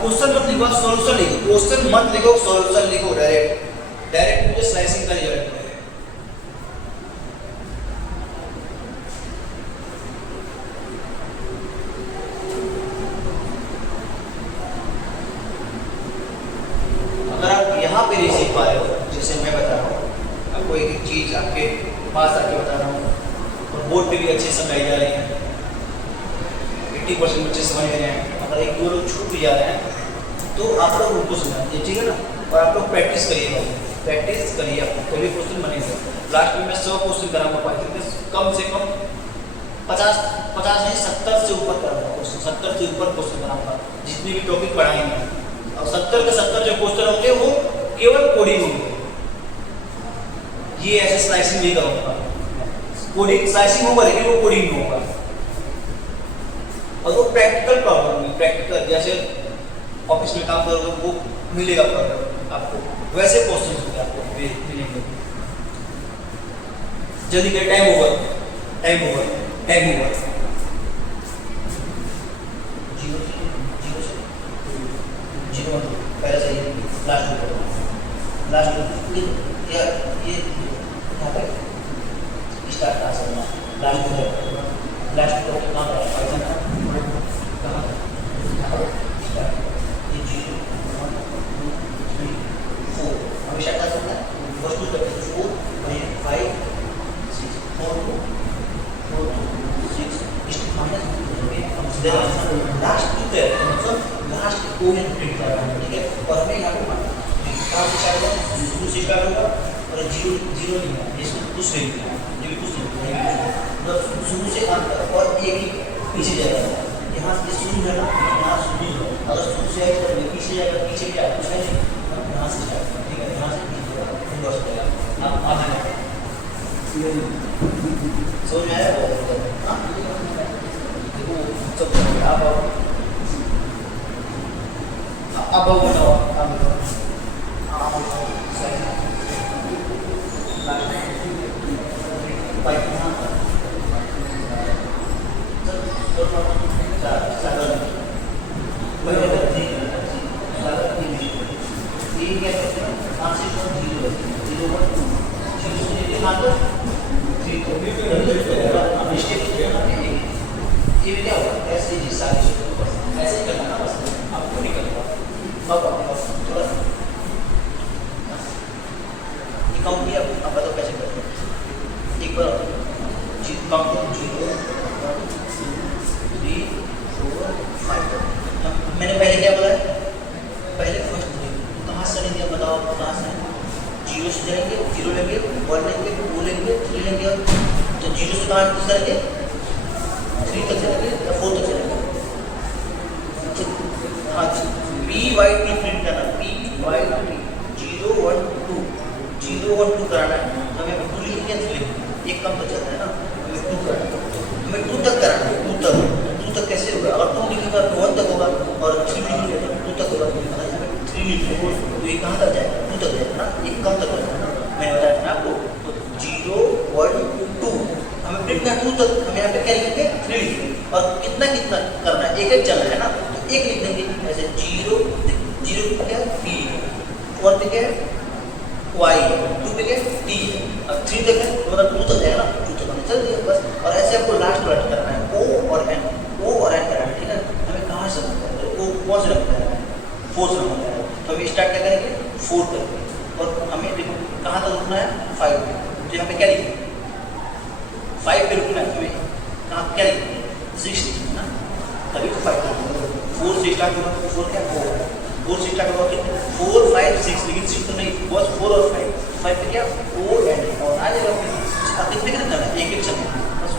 क्वेश्चन मत लिखो, सॉल्यूशन लिखो, क्वेश्चन मत लिखो सॉल्यूशन लिखो, डायरेक्ट मुझे स्लाइसिंग का रिजल्ट है। कोई एक चीज़ आपके पास आके बता रहा हूँ और बोर्ड पे भी अच्छे से समझाई जा रही है, 80% बच्चे समझ रहे हैं, अगर एक दो लोग छूट भी जा रहे हैं तो आप लोग उनको समझाइए, ठीक है ना। और आप लोग प्रैक्टिस करिएगा, प्रैक्टिस करिए, आपको कोई भी क्वेश्चन बनेगा। लास्ट में मैं 100 क्वेश्चन कराऊंगा पाइथन के, कम से कम 50 नहीं 70 से ऊपर कराऊंगा क्वेश्चन, 70 से ऊपर क्वेश्चन कराऊंगा जितने भी टॉपिक पढ़ाएंगे। और 70 के 70 जो क्वेश्चन होंगे वो केवल कोडिंग होंगे, ये ऐसे स्लाइसिंग नहीं करूँगा, कोडिंग स्लाइसिंग होगा लेकिन वो कोडिंग नहीं होगा। और वो प्रैक्टिकल प्रॉब्लम होगी, प्रैक्टिकल जैसे ऑफिस में काम करोगे वो मिलेगा प्रॉब्लम आपको, वैसे क्वेश्चन होंगे आपको मिलेंगे। जल्दी करें, time over, time over, time over. Zero पहले से लास्ट ये यहाँ पे स्टार्ट कहाँ से होना, लास्ट तो कहाँ पर है पाइथन का, कहाँ स्टार्ट, ये 0 1 2 3 4 हमेशा क्या होता है, वस्तु करते हैं 4 और 5 6 4 2 4 2 6 इस माइनस लास्ट टू है, मतलब लास्ट को में प्रिंट कर रहा है, ठीक है। और हमें यहाँ पे कहाँ से स्टार्ट होगा, शुरू से स्टार्ट होगा और 0 0 नहीं है, इसमें कुछ नहीं है, ये भी कुछ नहीं है, मतलब शुरू से अंत तक और एक ही पीछे जाएगा, यहाँ से शुरू है ना, यहाँ शुरू है, अगर शुरू से आएगा तो पीछे जाएगा, पीछे क्या कुछ है नहीं, यहाँ से स्टार्ट, ठीक है, यहाँ से पीछे जाएगा, फिर बस जाएगा, आप आ जाएगा, समझ में आया? हाँ देखो सब आप आओ बताओ, आप बताओ, आप सही ऐसे ही सारी ऐसे ही करना बस, आपको नहीं करना थोड़ा काउंट किया, अब बताओ कैसे करते हैं, एक बार काउंट 0 1 2 3 4 5। मैंने पहले क्या बताया, पहले फर्स्ट कहाँ से लेंगे, बताओ कहाँ से, 0 से जाएंगे, 0 लेंगे, 1 लेंगे, 2 लेंगे, 3 लेंगे, तो 0 से कहाँ करेंगे, 3 तक चलेंगे या 4 तक चलेंगे। हाँ PYT प्रिंट करना, PYT 0 1 2 0 1 2 कराना है, हमें 2 लिखेंगे 3 लिखेंगे, एक कम तो चल रहा है ना, हमें 2 कराना है, हमें 2 तक कराना है, 2 तक कैसे होगा, अगर 2 लिखेगा तो 1 तक होगा और 3 लिखेंगे तो 2 तक होगा, हमें 3 लिखेंगे तो ये कहाँ तक जाएगा, 2 तक जाएगा ना, एक कम तक जाएगा ना, मैंने बताया था आपको। तो 0 1 2 हमें प्रिंट करना 2 तक, हम यहाँ पे क्या लिखेंगे 3 लिखेंगे, और कितना कितना करना है, एक एक चलना है ना, तो एक लिख देंगे ऐसे 0 पे क्या है P, 1 पे क्या है Y, 2 पे क्या है T है, अब 3 तक है तो मतलब 2 तक जाएगा ना, 2 तक हमने चल दिया बस। और ऐसे आपको लास्ट वाला करना है O और N करना है, ठीक है। हमें कहाँ से बनता है, तो O कौन से रखना है, 4 से बनता है, तो अभी स्टार्ट क्या करेंगे 4 करके, और हमें देखो कहाँ तक रुकना है 5 पे, तो यहाँ पे क्या लिखेंगे 5 पे रुकना है, हमें कहाँ क्या लिखेंगे 6 लिखेंगे ना, तभी तो 5 लिखेंगे। 4 से स्टार्ट होगा, 4 क्या 4 से स्टार्ट होगा कितना 4 5 6, लेकिन 6 तो नहीं, बस 4 और 5 पे क्या O एंड और आ जाएगा, फिर कितने कितना है, एक एक चलना बस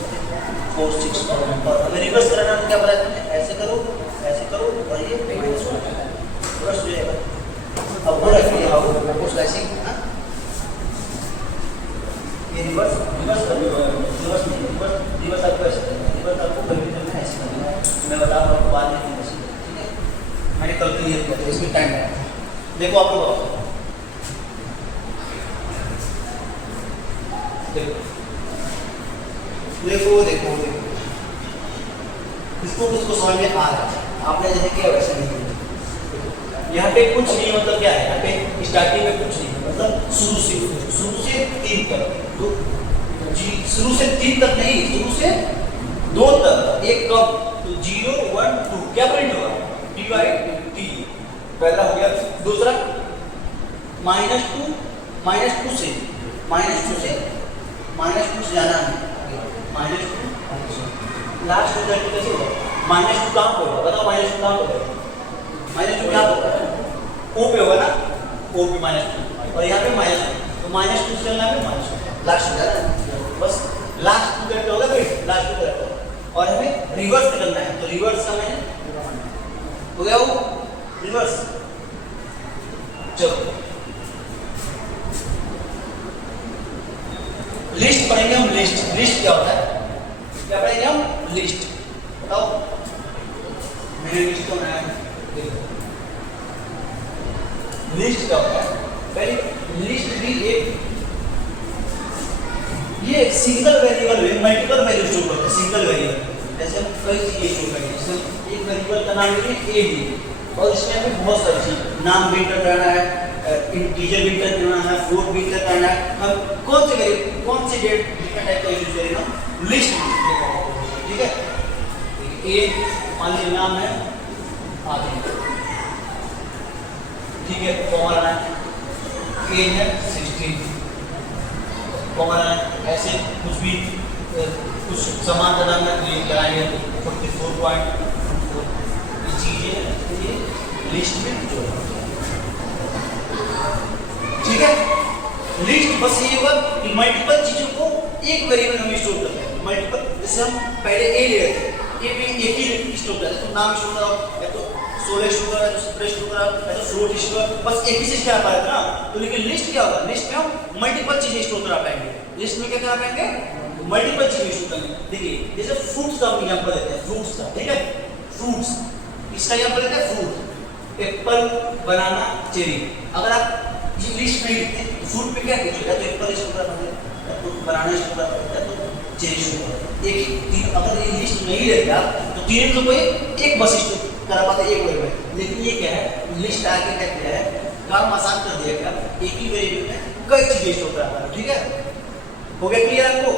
4 6। और हमें रिवर्स कराना तो क्या बताया तुमने, ऐसे करो और ये रिवर्स हो जाएगा। अब वो रखिए आपको स्लाइसिंग, ये रिवर्स आपको ऐसे करना है, रिवर्स आपको कभी करना है ऐसे करना है, मैं बता रहा हूँ बाद में, ठीक है। मैंने कल क्लियर किया था, इसमें टाइम है, देखो आप लोग देखो इसको किसको समझ में आ रहा है, आपने जैसे किया वैसे नहीं किया। यहाँ पे कुछ नहीं, मतलब क्या है, यहाँ पे स्टार्टिंग में कुछ नहीं, मतलब शुरू से 3 तक, तो शुरू से 3 तक नहीं, शुरू से 2 तक एक कम, तो 0 1 2 क्या प्रिंट होगा TYT, पहला हो गया। दूसरा -2 से -2 से -2 से जाना है, -2 लास्ट रिजल्ट कैसे होगा? -2 कहाँ पे होगा बताओ? -2 कहाँ पे होगा? -2 क्या होगा? O पे होगा ना, O पे -2 और यहाँ पे -2, तो -2 से चलना है -2 लास्ट हो जाना है। बस लास्ट 2 करेक्ट होगा, फिर लास्ट 2 करेक्ट होगा और हमें रिवर्स करना है, तो रिवर्स का मैंने हो गया वो रिवर्स। चलो लिस्ट पढ़ेंगे हम। लिस्ट क्या होता है? क्या पढ़ेंगे हम? लिस्ट। बताओ मैंने लिस्ट को बनाया है, देखो लिस्ट क्या होता है? पहले लिस्ट भी ये सिंगल वेरिएबल में मल्टीपल वैल्यू स्टोर करता है। सिंगल वेरिएबल जैसे हम कई चीजें स्टोर करेंगे, जैसे एक वेरिएबल का नाम है ए बी और इसमें हमें बहुत सारी चीज नाम भी इंटर करना है, इंटीजर भी इंटर करना है, फ्लोट भी इंटर करना है। हम कौन से डेटा टाइप का यूज करेंगे? हम लिस्ट, ठीक है। ए मान लीजिए नाम है आदि, ठीक है, कॉमा है ए है 16 कॉमा है, ऐसे कुछ भी कुछ समान का नाम लगाएंगे 44.4 चीजें ये लिस्ट में जोड़, ठीक है। लिस्ट बस ये होगा कि मल्टीपल चीजों को एक वेरिएबल में स्टोर करते हैं। मल्टीपल जैसे हम पहले ए ले रहे थे, ए में एक ही स्टोर करते हैं, तो नाम स्टोर करो या तो 16 स्टोर करो या तो 17 स्टोर करो या तो फ्लोट स्टोर, बस एक ही चीज क्या पाएगा ना। तो लेकिन लिस्ट क्या होगा? लिस्ट में हम मल्टीपल चीजें स्टोर करा पाएंगे। लिस्ट में क्या करा पाएंगे? मल्टीपल चीजें स्टोर करेंगे। देखिए जैसे फ्रूट्स का हम एग्जांपल लेते हैं, फ्रूट्स का, ठीक है। फ्रूट्स इसका एग्जांपल लेते हैं, फ्रूट एप्पल, बनाना, चेरी। अगर आप ये लिस्ट नहीं लिखते फ्रूट पे क्या कीजिए? या तो एप्पल स्टोर करा पाएंगे या तो बनाना स्टोर करा पाएंगे या तो चेरी स्टोर करा। एक अगर ये लिस्ट नहीं लेते आप तो तीन को एक बस स्टोर करा पाते एक वेरिएबल। लेकिन ये क्या है? लिस्ट आके क्या किया है? काम आसान कर दिया क्या? एक ही वेरिएबल में कई चीजें स्टोर करा पाते, ठीक है। हो गया क्लियर आपको?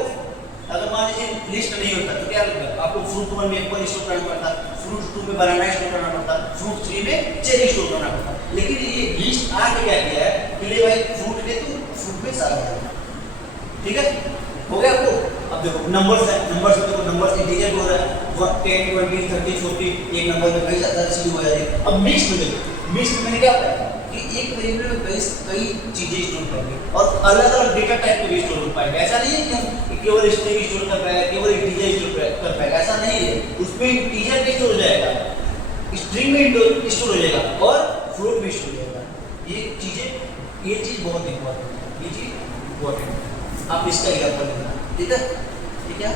अगर मान लीजिए लिस्ट नहीं होता तो क्या लगता? आपको फ्रूट 1 में एप्पल स्टोर करना पड़ता, फ्रूट 2 में बनाना स्टोर करना पड़ता, फ्रूट 3 में चेरी स्टोर करना पड़ता। लेकिन ये लिस्ट आके क्या किया है कि ले भाई फ्रूट ले तो फ्रूट में सारा है, ठीक है। हो गया आपको? अब देखो नंबर्स है, नंबर्स में देखो नंबर्स इंटीजर हो रहा है 10 20 30 40, एक नंबर में कई सारी चीज हो जाती है। अब मिक्स में देखो, मिक्स में मैंने क्या बताया कि एक वेरिएबल में कई चीजें स्टोर करेंगे और अलग-अलग डेटा टाइप के भी स्टोर हो पाएगा। ऐसा नहीं है कि हम केवल स्ट्रिंग स्टोर कर पाएगा, केवल इंटीजर स्टोर कर पाएगा, ऐसा नहीं है। उसमें इंटीजर भी स्टोर हो जाएगा, स्ट्रिंग में स्टोर हो जाएगा और फ्लोट भी स्टोर हो जाएगा। ये चीज बहुत इंपॉर्टेंट है, ये चीज इंपॉर्टेंट है। आप इसका एग्जांपल लेना, ठीक है। ठीक है,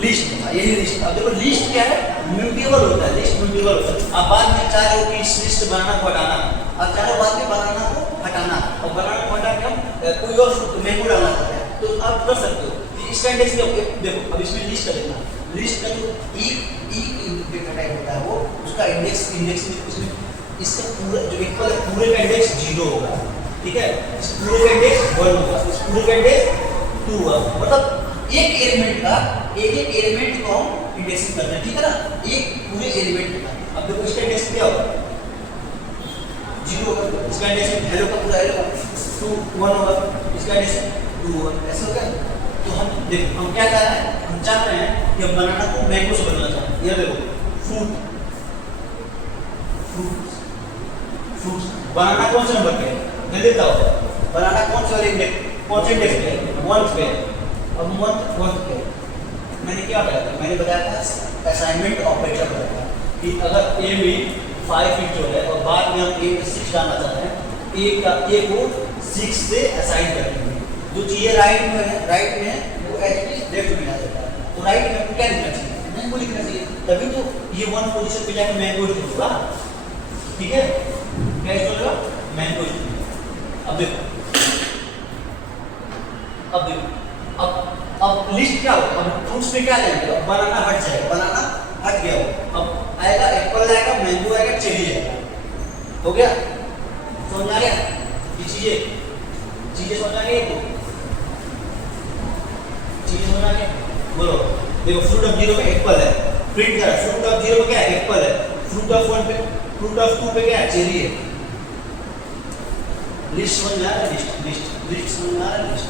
लिस्ट यही लिस्ट। अब देखो लिस्ट क्या है? म्यूटेबल होता है, लिस्ट म्यूटेबल होता है। अब बाद में चाह रहे हो कि इस लिस्ट बनाना को हटाना, अब चाह रहे हो बाद में बनाना को हटाना और बनाना को हटा के हम कोई और मेमो डालना चाहते हैं तो आप कर सकते हो। इसका इंडेक्स देखो, अब इसमें लिस्ट का देखना, लिस्ट का जो डेटा टाइप होता है वो उसका इंडेक्स में इसका पूरा जो इक्वल है पूरे का इंडेक्स 0 होगा, ठीक है। इस पूरे का इंडेक्स 1 होगा, इस पूरे का इंडेक्स 2 होगा। मतलब एक एलिमेंट का एक एलिमेंट को हम इंडेक्सिंग करते हैं, ठीक है ना, एक पूरे एलिमेंट का। अब देखो इसका इंडेक्स क्या होगा? 0 होगा। इसका इंडेक्स हेलो का पूरा हेलो 2 1 होगा, इसका इंडेक्स 2 होगा, ऐसे हो गया। तो हम देखो हम क्या कर रहे हैं? हम चाह रहे हैं कि हम बनाना को मैंगो से बदलना चाहते हैं। ये देखो फ्रूट बनाना कौन से नंबर पे है? जल्दी बताओ, बनाना कौन से इंडेक्स पे है? 1 पे। अब 1 पे मैंने क्या बताया था? मैंने बताया था असाइनमेंट ऑपरेटर बताया था कि अगर ए में 5 इंटू है और बाद में हम ए में 6 डालना चाहते हैं, ए को 6 से असाइन कर देंगे। जो चीजें राइट में है वो एटलीस्ट लेफ्ट में आ जाता है। तो राइट में आपको क्या लिखना चाहिए? मैंगो लिखना चाहिए, तभी तो ये 1 पोजीशन पे जाकर मैंगो लिखूंगा, ठीक है। क्या स्टोर होगा? मैंगो। अब लिस्ट क्या होगा? अब फ्रूट्स में क्या जाएगा? अब बनाना हट जाएगा, बनाना हट गया वो। अब आएगा एप्पल आएगा, मैंगो आएगा, चेरी आएगा। हो गया? समझ आ गया? ये चीजें समझ आ गई? चीजें समझ आ गया? बोलो। देखो फ्रूट ऑफ 0 पे एप्पल है, प्रिंट करा। फ्रूट ऑफ 0 पे क्या है? एप्पल है। फ्रूट ऑफ 1 पे, फ्रूट ऑफ 2 पे क्या है? चेरी है। लिस्ट समझ में आ रहा है? लिस्ट लिस्ट समझ में आ रहा है लिस्ट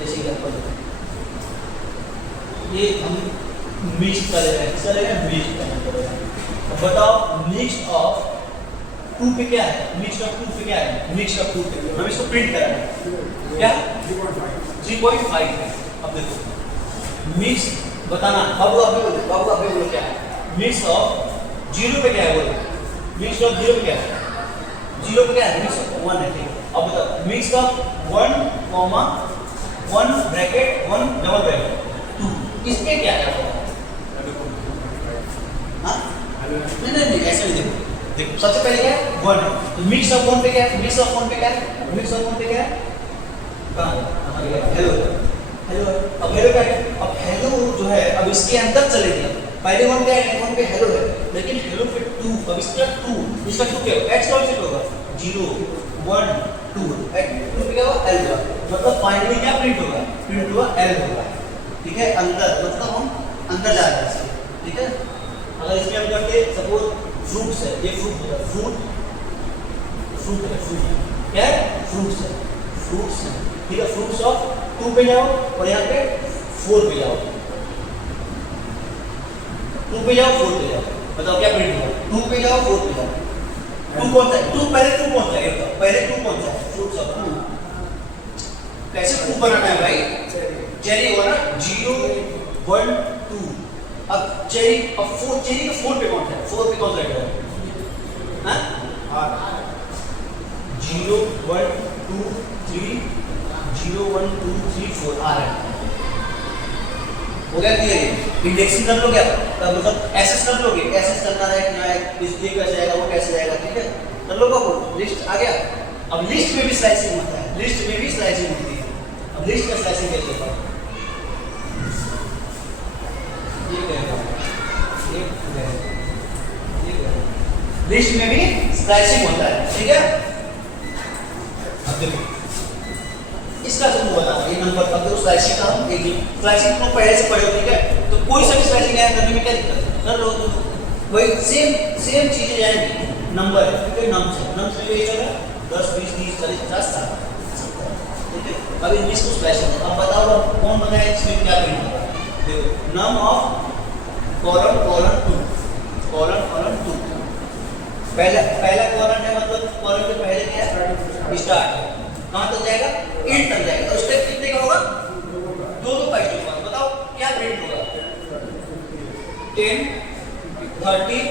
जैसे एग्जांपल ये हम मिक्स कर रहे हैं मिक्स करना पड़ेगा। अब बताओ मिक्स ऑफ 2 पे क्या है मिक्स ऑफ 2 पे क्या है मिक्स ऑफ 2 पे हम इसको प्रिंट कर रहे हैं क्या 3.5 है। अब देखो मिक्स बताना बाबू आप भी बोलो क्या है मिक्स ऑफ 0 पे क्या है बोलो मिक्स ऑफ 0 पे क्या है 0 पे क्या है मिक्स ऑफ 1 है ठीक है। अब बताओ mix of 1 comma 1 bracket 1 double bracket 2 इसके क्या है हाँ नहीं ऐसे नहीं देखो देखो सबसे पहले क्या है 1 है तो मिक्स ऑफ 1 पे क्या है मिक्स ऑफ 1 पे क्या है मिक्स ऑफ 1 पे क्या है कहां हेलो हेलो अब हेलो क्या है अब हेलो जो है अब इसके अंदर चले गया पहले 1 क्या है 1 पे हेलो है लेकिन हेलो पे 2 अब इसका 2 क्या होगा x कौन से होगा 0 1 2 x 2 पे क्या होगा l होगा मतलब फाइनली क्या प्रिंट होगा l होगा ठीक है अंदर मतलब हम अंदर जा रहे हैं ठीक है। अगर इसमें हम करते सपोज फ्रूट्स है ये फ्रूट होगा फ्रूट क्या है फ्रूट्स है ठीक है फ्रूट्स ऑफ 2 पे जाओ और यहाँ पे 4 पे जाओ 2 पे जाओ 4 पे जाओ बताओ क्या प्रिंट होगा 2 पे जाओ 4 पे जाओ 2 कौन सा है 2 पहले 2 कौन सा है पहले 2 कौन सा है फ्रूट्स ऑफ 2 कैसे 2 बनाना है भाई चेरी होगा ना 0 1 2 अब चेरी अब 4 चेरी का 4 पे कौन सा है 4 पे कौन सा है हां 0 1 2 3 0 1 2 3 4 आ रहा है हो गया क्लियर इंडेक्सिंग कर लोगे आप मतलब एसएस कर लोगे एसएस करना है कि ना इसलिए कैसे जाएगा वो कैसे जाएगा ठीक है कर लो बाबू लिस्ट आ गया। अब लिस्ट में भी स्लाइसिंग होता है लिस्ट में भी स्लाइसिंग होती है अब लिस्ट का स्लाइसिंग कैसे होता है ये कहेगा लिस्ट में भी स्लाइसिंग होता है ठीक है। अब देखो इसका तुमको बताना ये नंबर अब देखो स्लाइसिंग का हम एक स्लाइसिंग तुम पहले से पढ़े हो ठीक है तो कोई सा भी स्लाइसिंग ऐड करने में क्या दिक्कत है कर लो तुम वही सेम चीजें जाएंगी नंबर है ठीक है नम्स में यही चल रहा है 10 20 30 40 50 60 ठीक है। अब इन इसको स्लाइसिंग अब बताओ कौन बनाया इसमें क्या प्रिंट होगा देखो नम ऑफ कॉलम 2 पहला कॉलम है मतलब कॉलम के पहले क्या है स्टार्ट कहां तक जाएगा एंड तक जाएगा तो स्टेप कितने का होगा दो का स्टेप होगा बताओ क्या प्रिंट होगा 10 30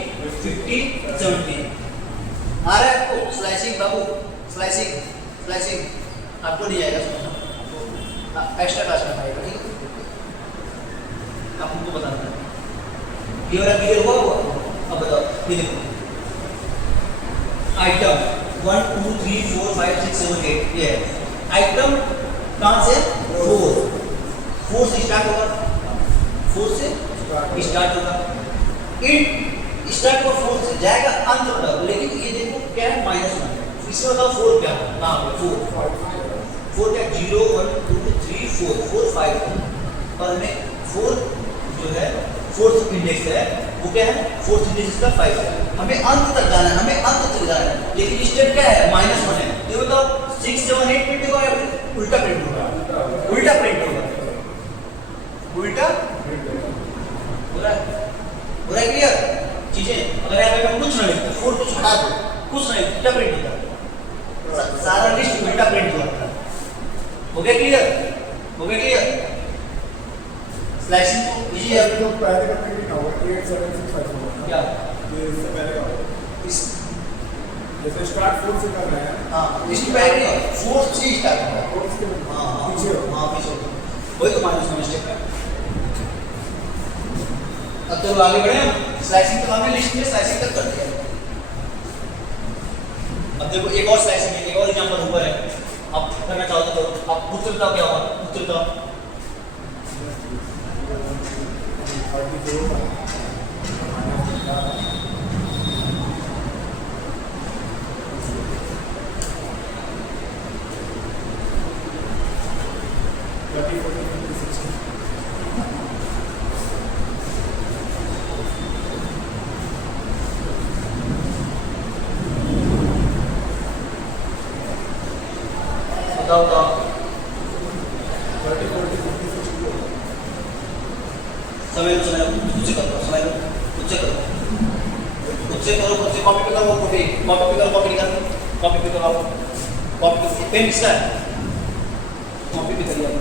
50 70 आ रहा है आपको स्लाइसिंग बाबू स्लाइसिंग आपको नहीं आएगा एक्स्ट्रा क्लास में आएगा ठीक है आप उनको बताना ये वाला क्लियर हुआ अब बताओ ये देखो आइटम 1 2 3 4 5 6 7 8 ये है आइटम कहां से 4 से स्टार्ट होगा 4 से स्टार्ट होगा इन स्टार्ट को 4 से जाएगा अंत तक लेकिन ये देखो क्या है -1 इसमें बताओ 4 क्या है कहां पे 4 क्या 0 1 2 3 4 4 5 पर में 4 जो है फोर्थ इंडेक्स है वो क्या है फोर्थ इंडेक्स का 5 है हमें अंत तक जाना है लेकिन स्टेप क्या है -1 है ये बताओ 6 7 8 प्रिंट होगा या उल्टा प्रिंट होगा पूरा क्लियर चीजें अगर यहाँ पे कुछ नहीं लिखते 4 कुछ हटा दो कुछ नहीं उल्टा प्रिंट होता सारा लिस्ट उल्टा प्रिंट होता हो गया क्लियर स्लैशिंग को इजी है तो पहले का प्रिंट ना होगा 8765 होगा क्या ये इससे पहले का होगा इस जैसे स्टार्ट 4 से कर रहे हैं हां इसके पहले नहीं 4 से स्टार्ट होगा 4 से पीछे वही तो माइनस में स्टेप है। अब तो आगे बढ़े हम स्लाइसिंग तो हमने लिस्ट में स्लाइसिंग तक कर दिया अब देखो एक और स्लाइसिंग है एक और एग्जांपल ऊपर है आप करना चाहो तो आप उत्तर बताओ क्या होगा उत्तर बताओ 到。30, 40, 50, 60 होगा। समय खुद से करो, समय खुद से करो, खुद से करो, खुद से कॉपी पे करो, कॉपी पे करो, कॉपी निकालो, कॉपी पे करो, कॉपी पेन किसका है, कॉपी पे करिए आप।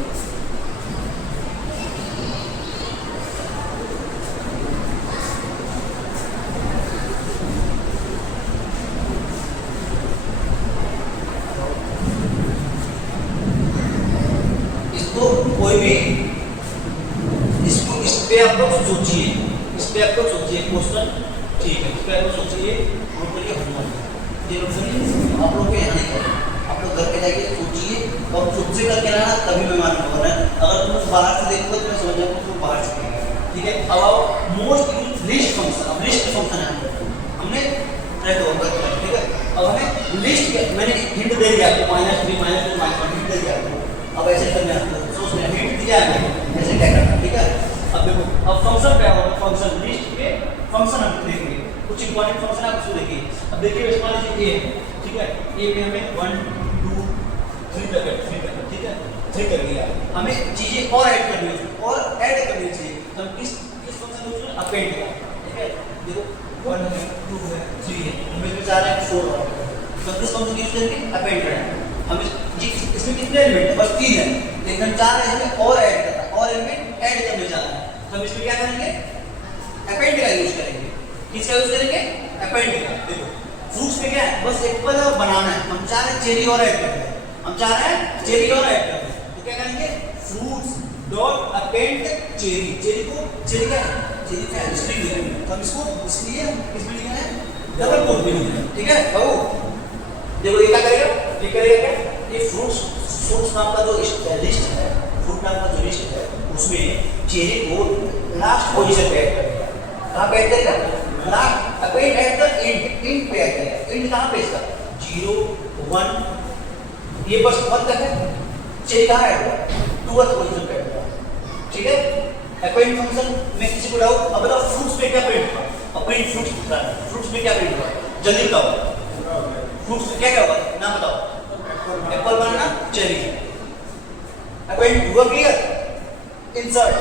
इसको कोई भी इसको इस पे आप लोग सोचिए, इस पे आप लोग सोचिए क्वेश्चन, ठीक है, इस पे आप लोग सोचिए, ग्रुप करिए होमवर्क, ये लोग करिए, आप लोग को यहाँ नहीं करें, आप लोग घर पे जाके सोचिए और खुद से करके लाना, तभी मैं मालूम होगा ना। अगर तुम बाहर से देखोगे तो मैं समझ जाऊंगा तुम बाहर से करेंगे, ठीक है। अब आओ मोस्ट यूज लिस्ट फंक्शन, अब लिस्ट फंक्शन है हमने ट्राई तो होगा, ठीक है। अब हमें लिस्ट, मैंने हिंट दे दिया आपको, -3 -2 -1 हिंट दे दिया आपको, अब ऐसे करना है, सोच में हिंट दिया है ऐसे क्या करना, ठीक है। अब देखो, अब फंक्शन क्या होगा, फंक्शन लिस्ट पे फंक्शन हम देखेंगे, कुछ इंपॉर्टेंट फंक्शन आप उसको देखिए। अब देखिए मान लीजिए ए, ठीक है, ए में हमें 1 2 3 तक, ठीक है, 3 कर दिया, हमें चीजें और ऐड करनी है, और ऐड करनी चाहिए, तो हम किस फंक्शन यूज करें, अपेंड का, ठीक है। देखो 1 है 2 है 3 है, हम इसमें चाह रहे हैं 4 और, तो किस फंक्शन यूज करेंगे, अपेंड करना। हम इसमें कितने एलिमेंट है, बस 3 है, लेकिन हम चाह रहे हैं इसमें और ऐड करना, और एलिमेंट ऐड करने जा रहे हैं, तो हम इसमें क्या करेंगे, अपेंड का यूज करेंगे। किसका यूज करेंगे, अपेंड का। देखो फ्रूट्स में क्या है, बस एप्पल और बनाना है, हम चाह रहे हैं चेरी और ऐड करते हैं, हम चाह रहे हैं चेरी और ऐड करते हैं, तो क्या करेंगे, fruits dot append cherry, cherry क्या है, चेरी क्या है, स्ट्रिंग लिखेंगे, तो हम इसको इसलिए इसमें लिखना है डबल कोट में लिखना है, ठीक है। बाबू देखो ये क्या करेगा, ये करेगा क्या, ये फ्रूट्स नाम का जो लिस्ट है, फ्रूट नाम का जो लिस्ट है, उसमें चेरी को लास्ट पोजीशन पे ऐड करेगा। कहाँ पे ऐड करेगा, last, append at the end पे ऐड करेगा। इंड कहाँ पे इसका 0 1, ये बस 1 तक है, चेरी कहाँ ऐड होगा, 2th पोजीशन पे ऐड होगा, ठीक है। अपेंड फंक्शन में किसी को डाउट, अब बताओ फ्रूट्स पे क्या प्रिंट होगा, अपेंड फ्रूट्स में क्या प्रिंट होगा, जल्दी बताओ, फ्रूट्स में क्या होगा, नाम बताओ, एप्पल बनाना चेरी, अपेंड हुआ, क्लियर। इंसर्ट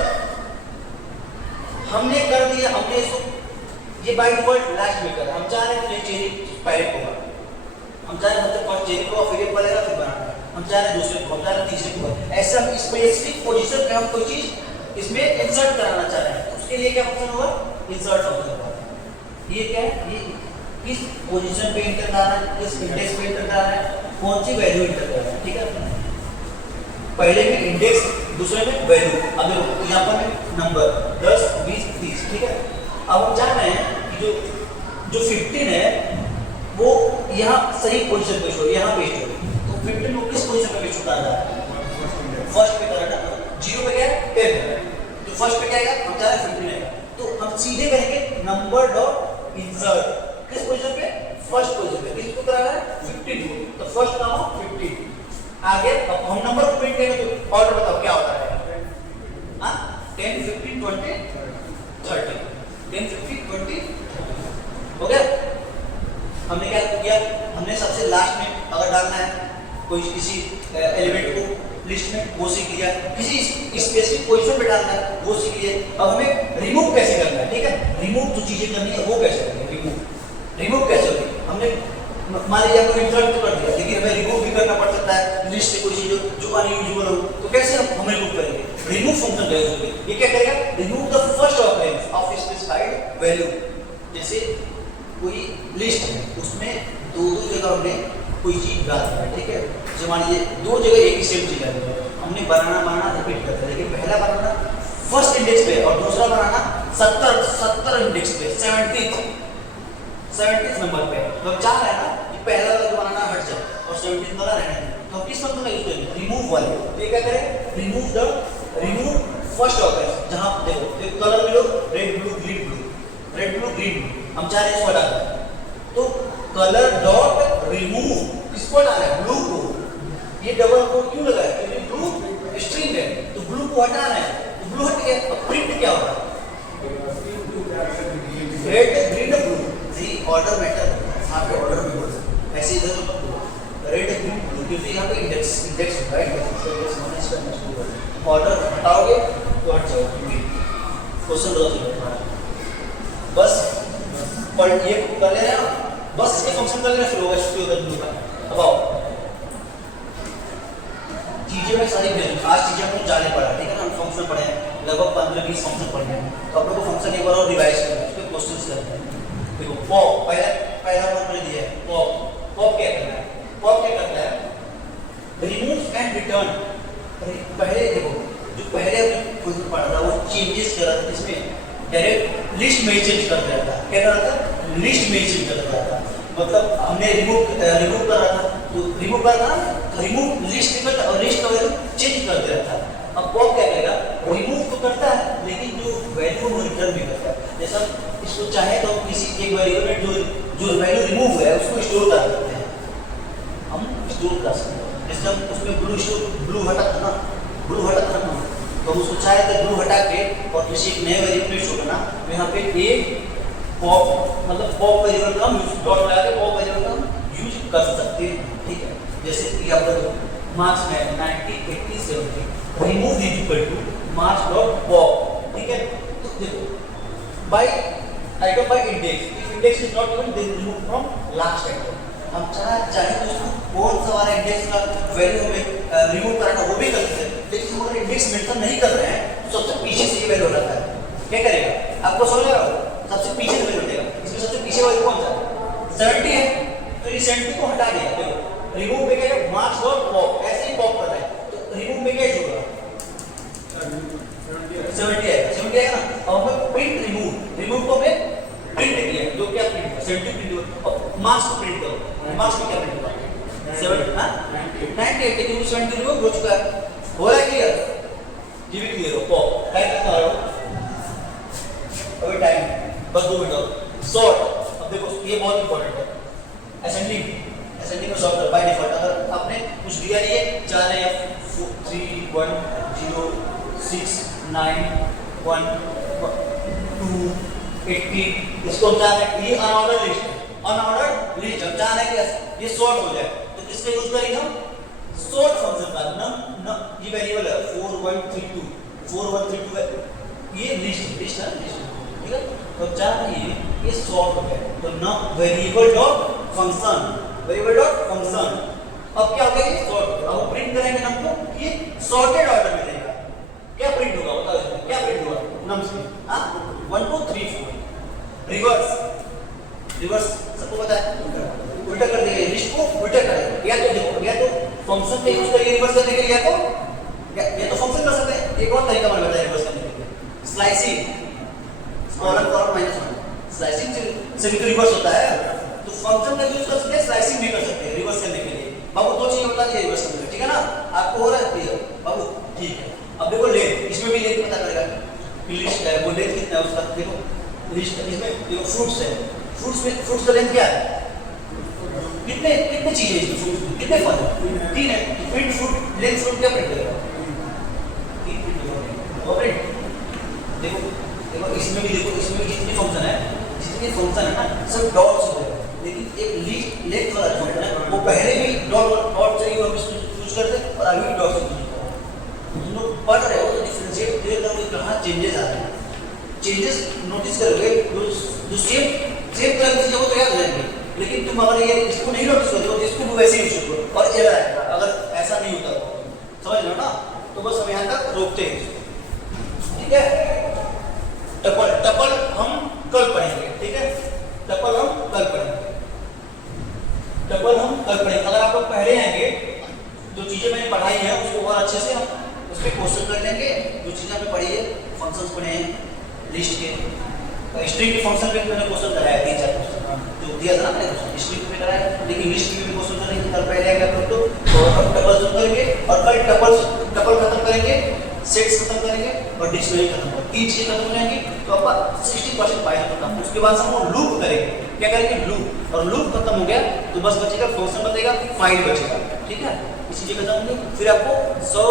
हमने कर दिया, हमने इसको ये बाय डिफॉल्ट लास्ट में कर, हम चाह रहे हैं चेरी पहले होगा, हम चाह रहे हैं सबसे फर्स्ट चेरी को, फिर ये पहले फिर बनाना, हम चाह रहे हैं दूसरे को, हम चाह रहे हैं तीसरे को, ऐसे हम स्पेसिफिक पोजीशन पे हम कोई चीज इसमें इंसर्ट कराना चाह रहे हैं, तो उसके लिए क्या फंक्शन होगा, इंसर्ट फंक्शन होगा। ये क्या है, ये किस पोजीशन पे इंटर करना है, किस इंडेक्स पे इंटर करना है, कौन सी वैल्यू इंटर करना है, ठीक है। पहले में इंडेक्स, दूसरे में वैल्यू। अब देखो यहाँ पर नंबर 10 20 30, ठीक है। अब हम जान रहे हैं कि जो 15 है वो यहाँ सही पोजीशन पे शो, यहाँ पे शो, तो 15 को किस पोजीशन पे शो करना है, फर्स्ट पे करना, 0 पे क्या है 10 है, तो फर्स्ट पे क्या आएगा, हम चाह रहे हैं 15 आएगा, तो हम सीधे करेंगे नंबर डॉट इंसर्ट, किस पोजीशन पे, फर्स्ट पोजीशन पे, किसको कराना है 15 को, तो फर्स्ट नाम 15 आगे। अब हम नंबर को प्रिंट करेंगे तो ऑर्डर बताओ क्या होता है, हाँ 10 15 20 30, 10 15 20 हो गया। हमने क्या किया, हमने सबसे लास्ट में अगर डालना है कोई किसी एलिमेंट को लिस्ट में, वो सीख लिया, किसी स्पेसिफिक पोजीशन पे डालना है वो सीख लिया। अब हमें रिमूव कैसे करना है, ठीक है, रिमूव जो चीजें करनी है वो कैसे करनी है, रिमूव कैसे होगी, हमने मान लीजिए आपको इंसर्ट तो कर दिया, लेकिन हमें रिमूव भी करना पड़ सकता है लिस्ट से कोई चीज जो अनयूजुअल हो, तो कैसे हम रिमूव करेंगे, रिमूव फंक्शन का यूज करेंगे। ये क्या करेगा, remove the first occurrence of specified value. जैसे कोई लिस्ट है, उसमें दो जगह हमने कोई चीज डाल दिया, ठीक है, जो मान लीजिए 2 जगह एक ही सेम चीज डाल दिया, हमने बनाना रिपीट करते हैं, लेकिन पहला बनाना फर्स्ट इंडेक्स पे और दूसरा बनाना 70 इंडेक्स पे, 70th नंबर पे, तो हम चाह रहे हैं ना कि पहला वाला जो बनाना हट जाए और 70th वाला रहने दें, तो हम किस फंक्शन का यूज करेंगे, रिमूव वाले। तो ये क्या करें, रिमूव फर्स्ट ऑकरेंस, जहां देखो कलर मिलो red blue green blue, red blue green blue, हम चाह रहे हैं इसको हटा दें, तो कलर डॉट रिमूव किसको हटाना है, ब्लू को। ये डबल कोट क्यों लगा है, क्योंकि ब्लू स्ट्रिंग है, तो ब्लू को हटाना है, तो ब्लू हट गया, अब प्रिंट क्या होगा, red green blue, order matter, आपके ऑर्डर में बोल सकते ऐसे इधर तो रेड ग्रीन ब्लू, क्योंकि यहाँ पे इंडेक्स होता है, इंडेक्स मैनेज करना शुरू करते हैं, ऑर्डर हटाओगे तो हट जाओगे। क्वेश्चन बताओ तुम्हारा, बस और ये कर लेना ना, बस इसके फंक्शन कर लेना, फिर होगा छुट्टी होगा दूर का। अब आओ चीजें में सारी भेज, आज चीजें हमको जाने पड़ा, ठीक है ना, हम फंक्शन पढ़े हैं लगभग 15-20 फंक्शन पढ़े हैं, तो आप लोग को फंक्शन एक बार और रिवाइज करना है, उसके क्वेश्चंस करते हैं। देखो पॉप पहला वन में दिया है पॉप। पॉप क्या करना है? पॉप क्या करता है? Remove and return. पहले देखो जो पहले क्वेश्चन पढ़ा था वो चेंजेस कर रहा था, इसमें डायरेक्ट लिस्ट में चेंज कर दिया था। क्या कर रहा था? लिस्ट में चेंज कर रहा था, मतलब हमने रिमूव कर रहा था, तो रिमूव कर रहा था, रिमूव लिस्ट निकलता और लिस्ट का वैल्यू चेंज कर दे रहा था। अब पॉप क्या करेगा? रिमूव तो करता है लेकिन जो वैल्यू वो रिटर्न भी करता है। जैसा इसको चाहे तो किसी एक वेरिएबल में जो वैल्यू रिमूव हुआ है उसको स्टोर कर सकते हैं, हम स्टोर कर सकते हैं। जैसे हम उसमें ब्लू हटा था ना, ब्लू हटा था ना, तो हम उसको चाहे तो ब्लू हटा के और किसी एक नए वेरिएबल में शो करना, तो यहाँ पे एक पॉप मतलब पॉप वेरिएबल का हम डॉट लगा के पॉप वेरिएबल का हम यूज कर सकते हैं, ठीक है। जैसे कि आप मार्क्स में 90, 80, 70 remove is equal to marks dot pop, ठीक है। तो देखो by item by index, if index is not given then remove from last item. हम चाहे तो उसको कौन सा वाला इंडेक्स का वैल्यू हमें रिमूव करना वो भी कर सकते हैं, लेकिन हम अगर इंडेक्स मेंशन नहीं कर रहे हैं तो सबसे पीछे से ये वैल्यू रहता है। क्या करेगा? आपको समझ आ रहा हो? सबसे पीछे से वैल्यू उठेगा, इसमें सबसे पीछे वैल्यू कौन सा? 70 है, तो ये 70 को हटा देगा। देखो रिमूव में क्या है? मार्क्स डॉट पॉप, ऐसे ही पॉप कर रहा है, तो रिमूव में क्या होगा? 70 आएगा, 70 आएगा ना। अब हमें प्रिंट रिमूव को हमें प्रिंट किया, जो क्या प्रिंट है? 70 प्रिंट हुआ, और मार्क्स को प्रिंट करो, मार्क्स में क्या प्रिंट होगा? 70, हाँ 98, लेकिन 70 रिमूव हो चुका है, हो रहा है क्लियर? ये भी क्लियर हो। पॉप टाइप करना रहा हो अभी टाइम बस 2 मिनट और सॉर्ट। अब देखो ये बहुत इंपॉर्टेंट है, असेंडिंग में सॉर्ट कर बाय डिफॉल्ट। अगर आपने कुछ दिया नहीं है, 4 है 3 1 0 6 9 1 2 80, इसको हम चाह रहे हैं ये अनऑर्डर्ड लिस्ट है, अनऑर्डर्ड लिस्ट हम चाह रहे हैं कि ये सॉर्ट हो जाए, तो किसका यूज करेंगे हम? सॉर्ट फंक्शन का। नम ये वेरिएबल है 4132 है, ये लिस्ट है, ठीक है। तो चाह रहे हैं ये सॉर्ट हो जाए, तो न वेरिएबल डॉट फंक्शन अब क्या हो गया? ये सॉर्ट। अब प्रिंट करेंगे नम को, ये सॉर्टेड ऑर्डर में रहेगा। क्या प्रिंट होगा बताओ, क्या प्रिंट होगा? नम्स में 1 2 3 4 रिवर्स सबको पता है, उल्टा कर देंगे, लिस्ट को उल्टा करेंगे। या तो देखो, या तो फंक्शन का यूज करेंगे रिवर्स करने के लिए, या तो फंक्शन कर सकते हैं। एक और तरीका मैंने बताया रिवर्स करने के लिए, स्लाइसिंग, कॉलन -1 स्लाइसिंग से भी तो रिवर्स होता है, तो फंक्शन का यूज कर सकते हैं, स्लाइसिंग भी कर सकते हैं रिवर्स करने के लिए। बाबू 2 चीजें बता दिए रिवर्स करने के लिए, ठीक है ना? आपको हो रहा है क्लियर बाबू? ठीक है। अब देखो लेंथ, इसमें भी लेंथ पता करेगा, लिस्ट है वो लेंथ कितना है उसका। देखो लिस्ट इसमें देखो फ्रूट्स है, फ्रूट्स का लेंथ क्या है? कितने चीजें इसमें? फ्रूट कितने फल है? 3 है। प्रिंट फ्रूट लेंथ फ्रूट क्या प्रिंट करेगा? 3 प्रिंट होगा। प्रिंट देखो इसमें भी जितने फंक्शन है ना सब डॉट्स होते हैं, लेकिन एक लेंथ वाला फंक्शन है वो पहले भी डॉट चाहिए हम इसको यूज करते हैं और अभी भी डॉट से यूज करते हैं। तुम लोग पढ़ रहे हो तो डिफरेंशिएट क्लियर करोगे कहाँ चेंजेस आ रहे हैं। चेंजेस नोटिस करोगे, जो सेम तरह की चीजें वो तो याद हो जाएंगे, लेकिन तुम अगर ये इसको नहीं नोटिस करते हो तो इसको भी वैसे यूज करो और एरर आएगा अगर ऐसा नहीं होता तो। समझ लो ना? तो बस हम यहाँ तक रोकते हैं, ठीक है। टपल हम कल पढ़ेंगे, ठीक है। टपल हम कल पढ़ेंगे। अगर आप लोग पहले आएंगे जो चीजें मैंने पढ़ाई है उसको और अच्छे से हम उस पर क्वेश्चन कर लेंगे। जो चीजें आपने पढ़ी है, फंक्शंस पढ़े हैं लिस्ट के, स्ट्रिंग के फंक्शन पे मैंने क्वेश्चन कराया 3-4 क्वेश्चन जो दिया था ना मैंने, स्ट्रिंग पे कराया, लेकिन लिस्ट में भी क्वेश्चन करेंगे। कल पहले आएंगे आप लोग तो हम टपल शुरू करेंगे और कल टपल खत्म करेंगे, सेट्स खत्म करेंगे और डिक्शनरी खत्म करेंगे। 3 चीजें खत्म हो जाएंगी तो आपका 60% पाया खत्म। उसके बाद हम लूप करेंगे। क्या करेंगे? लूप। और लूप खत्म हो गया तो बस बचेगा फंक्शन बचेगा, फाइल बचेगा, ठीक है। इसी चीज खत्म होंगे, फिर आपको 100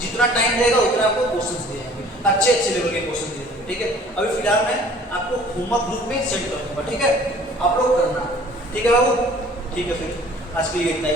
जितना टाइम रहेगा उतना आपको क्वेश्चन दे जाएंगे, अच्छे लेवल के क्वेश्चन दे देंगे, ठीक है। अभी फिलहाल मैं आपको होमवर्क ग्रुप में सेंड कर दूंगा, ठीक है। आप लोग करना, ठीक है बाबू? ठीक है, फिर आज के लिए इतना ही।